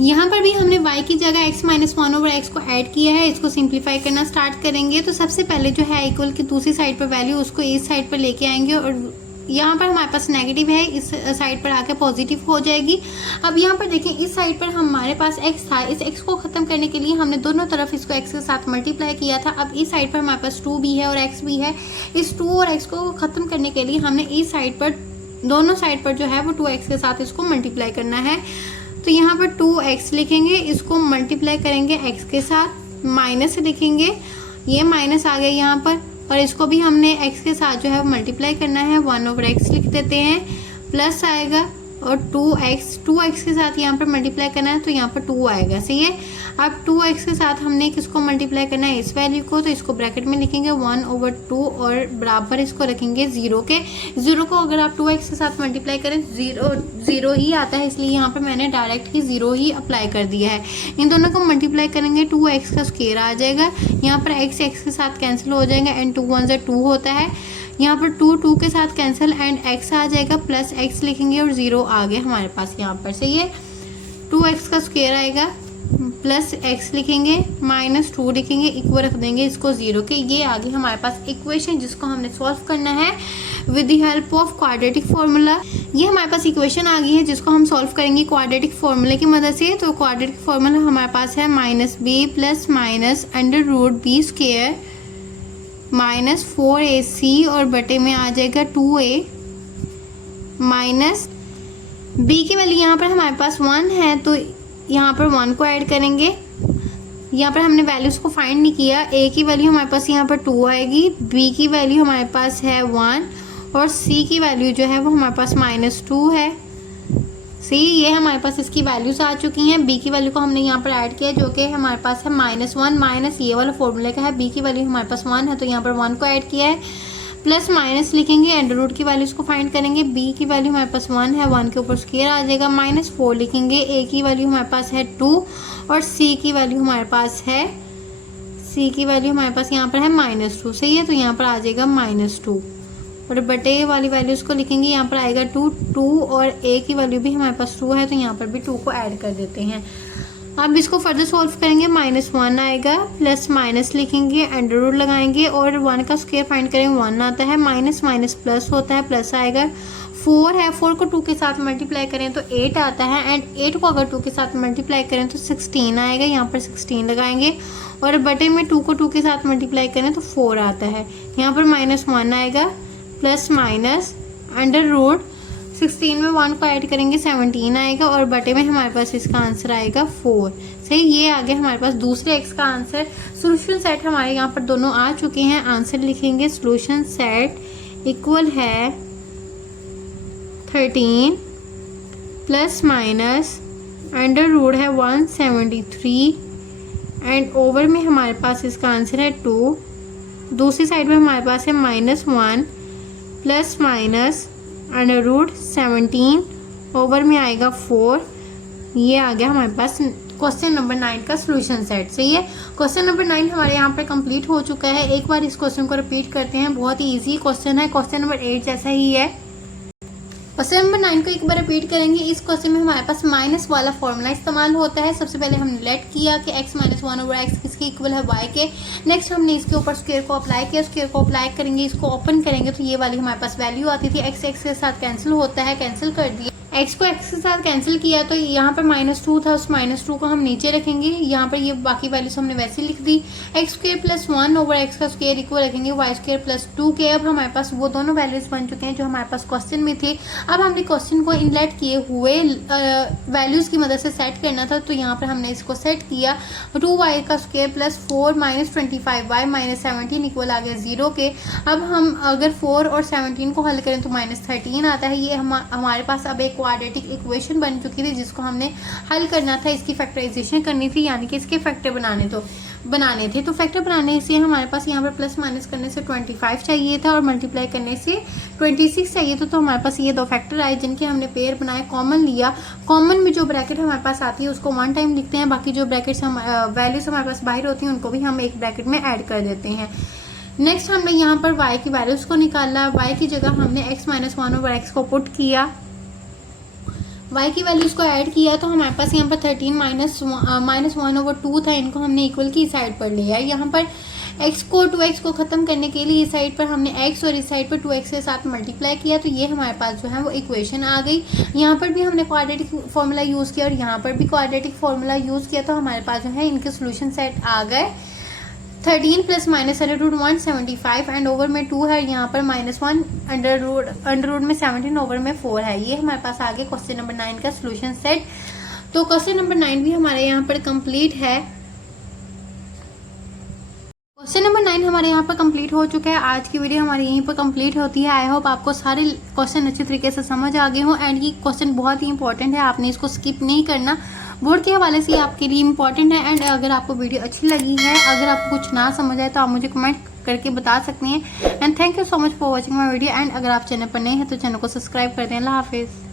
यहाँ पर भी हमने y की जगह x - 1/x को ऐड किया है। इसको सिंप्लीफाई करना स्टार्ट करेंगे तो सबसे पहले जो है इक्वल की दूसरी साइड पर वैल्यू उसको इस साइड पर लेके आएंगे और यहाँ पर हमारे पास नेगेटिव है, इस साइड पर आके पॉजिटिव हो जाएगी। अब यहाँ पर देखें, इस साइड पर हमारे पास x था, इस x को ख़त्म करने के लिए हमने दोनों तरफ इसको x के साथ मल्टीप्लाई किया था। अब इस साइड पर हमारे पास 2 भी है और x भी है। इस 2 और x को ख़त्म करने के लिए हमने इस साइड पर, दोनों साइड पर जो है वो 2x के साथ इसको मल्टीप्लाई करना है। तो यहाँ पर 2x लिखेंगे, इसको मल्टीप्लाई करेंगे x के साथ, माइनस लिखेंगे, ये माइनस आ गया यहाँ पर और इसको भी हमने x के साथ जो है मल्टीप्लाई करना है, 1/x लिख देते हैं, प्लस आएगा और 2x के साथ यहाँ पर मल्टीप्लाई करना है तो यहाँ पर 2 आएगा। सही है। अब 2x के साथ हमने किसको मल्टीप्लाई करना है, इस वैल्यू को, तो इसको ब्रैकेट में लिखेंगे 1/2 और बराबर इसको रखेंगे 0 के। 0 को अगर आप 2x के साथ मल्टीप्लाई करें 0 ही आता है, इसलिए यहाँ पर मैंने डायरेक्ट ही 0 ही अप्लाई कर दिया है। इन दोनों को मल्टीप्लाई करेंगे 2x का स्क्वायर आ जाएगा, यहाँ पर x के साथ कैंसिल हो जाएगा एंड 2 1 2 होता है। यहाँ पर 2 के साथ कैंसिल एंड x आ जाएगा, प्लस x लिखेंगे और 0 आ गया हमारे पास यहाँ पर। सही है। 2x का स्क्वायर आएगा, प्लस x लिखेंगे, -2 लिखेंगे, इक्वल रख देंगे इसको 0 के। ये आ गई हमारे पास इक्वेशन जिसको हमने सॉल्व करना है with the help of quadratic formula. ये हमारे पास इक्वेशन आ गई है जिसको हम सॉल्व करेंगे क्वाड्रेटिक फार्मूले की मदद से। तो क्वाड्रेटिक फार्मूला हमारे पास है -b plus minus under root b square -4ac और बटे में आ जाएगा 2a माइनस b की वैल्यू यहाँ पर हमारे पास 1 है तो यहाँ पर 1 को ऐड करेंगे। यहाँ पर हमने वैल्यूज़ को फाइंड नहीं किया। a की वैल्यू हमारे पास यहाँ पर 2 आएगी, b की वैल्यू हमारे पास है 1 और c की वैल्यू जो है वो हमारे पास -2 है। सी, ये हमारे पास इसकी वैल्यूज आ चुकी हैं। b की वैल्यू को हमने यहाँ पर ऐड किया जो कि हमारे पास है -1 माइनस ये वाला फॉर्मूले का है। b की वैल्यू हमारे पास 1 है तो यहाँ पर 1 को ऐड किया है, प्लस माइनस लिखेंगे, अंडर रूट की वैल्यूज को फाइंड करेंगे। b की वैल्यू हमारे पास 1 है, 1 के ऊपर स्क्वायर आ जाएगा, -4 लिखेंगे, a की वैल्यू हमारे पास है 2 और c की वैल्यू हमारे पास है, c की वैल्यू हमारे पास यहाँ पर है -2। सही है। तो यहाँ पर आ जाएगा -2 और बटे वाली वैल्यूज को लिखेंगे, यहाँ पर आएगा 2 और a की वैल्यू भी हमारे पास 2 है तो यहाँ पर भी 2 को ऐड कर देते हैं। अब इसको फर्दर सॉल्व करेंगे, -1 आएगा, प्लस माइनस लिखेंगे, अंडर रूट लगाएंगे और 1 का स्क्वायर फाइंड करेंगे, 1 आता है, माइनस माइनस प्लस होता है, प्लस आएगा, 4 है, 4 को 2 के साथ मल्टीप्लाई करें तो 8 आता है एंड 8 को अगर 2 के साथ मल्टीप्लाई करें तो 16 आएगा, यहाँ पर 16 लगाएंगे और बटे में 2 को 2 के साथ मल्टीप्लाई करें तो 4 आता है, यहाँ पर -1 आएगा, प्लस माइनस अंडर रूट 16 में 1 को ऐड करेंगे 17 आएगा और बटे में हमारे पास इसका आंसर आएगा 4। सही, ये आ गया हमारे पास दूसरे x का आंसर। सोल्यूशन सेट हमारे यहाँ पर दोनों आ चुके हैं। आंसर लिखेंगे, सोल्यूशन सेट इक्वल है 13 प्लस माइनस अंडर रूट है 173 एंड ओवर में हमारे पास इसका आंसर है 2। दूसरी साइड में हमारे पास है -1 plus minus under root 17 over में आएगा 4। ये आ गया हमारे पास क्वेश्चन नंबर 9 का सॉल्यूशन सेट। सही है। क्वेश्चन नंबर 9 हमारे यहाँ पर कंप्लीट हो चुका है। एक बार इस क्वेश्चन को रिपीट करते हैं, बहुत ही इजी क्वेश्चन है, क्वेश्चन नंबर 8 जैसा ही है। क्वेश्चन नंबर 9 को एक बार रिपीट करेंगे। इस क्वेश्चन में हमारे पास माइनस वाला फॉर्मूला इस्तेमाल होता है। सबसे पहले हमने लेट किया कि x माइनस 1/x किसके इक्वल है, y के। नेक्स्ट हमने इसके ऊपर स्क्वायर को अप्लाई किया, स्क्वायर को अप्लाई करेंगे, इसको ओपन करेंगे तो ये वाली हमारे पास वैल्यू आती थी। x के साथ कैंसिल होता है, कैंसिल कर दिया। x को x के साथ कैंसिल किया तो यहाँ पर -2 था, उस -2 को हम नीचे रखेंगे। यहाँ पर ये बाकी वैल्यूज हमने वैसे लिख दी। x² + 1/x का स्क्वायर इक्वल रखेंगे y² + 2 अब हमारे पास वो दोनों वैल्यूज बन चुके हैं जो हमारे पास क्वेश्चन में थे। अब हमने क्वेश्चन को इनलेट किए हुए वैल्यूज की मदद से सेट करना था, तो यहाँ पर हमने इसको सेट किया। 2y² + 4 -25y - 17 इक्वल आ गया 0 के। अब हम अगर 4 और 17 को हल करें तो -13 आता है। ये हमारे पास अब एक क्वाड्रेटिक इक्वेशन बन चुकी थी जिसको हमने हल करना था, इसकी फैक्टराइजेशन करनी थी, यानी कि इसके फैक्टर बनाने थे। तो फैक्टर बनाने से हमारे पास यहाँ पर प्लस माइनस करने से 25 चाहिए था और मल्टीप्लाई करने से 26 चाहिए था। तो हमारे पास ये दो फैक्टर आए जिनके हमने पेयर बनाए, कॉमन लिया। कॉमन में जो ब्रैकेट हमारे पास आती है उसको 1 टाइम लिखते हैं, बाकी जो ब्रैकेट्स वैल्यूज हमारे पास बाहर होती हैं उनको भी हम एक ब्रैकेट में ऐड कर देते हैं। नेक्स्ट हमने यहाँ पर y की वैल्यूज को निकाला। y की जगह हमने x - 1/x को पुट किया, y की वैल्यूज को ऐड किया तो हमारे पास यहाँ पर 13 - 1/2 था, इनको हमने इक्वल की साइड पर लिया। यहाँ पर x को 2x को ख़त्म करने के लिए इस साइड पर हमने x और इस साइड पर 2x के साथ मल्टीप्लाई किया, तो ये हमारे पास जो है वो इक्वेशन आ गई। यहाँ पर भी हमने क्वाड्रेटिक फार्मूला यूज़ किया और यहाँ पर भी क्वाड्रेटिक फार्मूला यूज़ किया, तो हमारे पास जो है इनके सोल्यूशन सेट आ गए। 13 + -1 75 एंड ओवर में 2 है, यहाँ पर -1 अंडर रूट में 17 ओवर में 4 है। ये हमारे पास आ गया क्वेश्चन नंबर 9 का सोल्यूशन सेट। तो क्वेश्चन नंबर 9 भी हमारे यहाँ पर कंप्लीट है। क्वेश्चन नंबर 9 हमारे यहाँ पर कंप्लीट हो चुका है। आज की वीडियो हमारी यहीं पर कंप्लीट होती है। आई होप आपको सारे क्वेश्चन अच्छे तरीके से समझ आ गए हों एंड ये क्वेश्चन बहुत ही इंपॉर्टेंट है, आपने इसको स्किप नहीं करना। बोर्ड के हवाले से आपके लिए इंपॉर्टेंट है। एंड अगर आपको वीडियो अच्छी लगी है, अगर आपको कुछ ना समझ आए तो आप मुझे कमेंट करके बता सकते हैं। And thank you so much for watching my video. And अगर आप चैनल पर नए हैं तो चैनल को सब्सक्राइब कर दें। अल्लाह हाफिज़।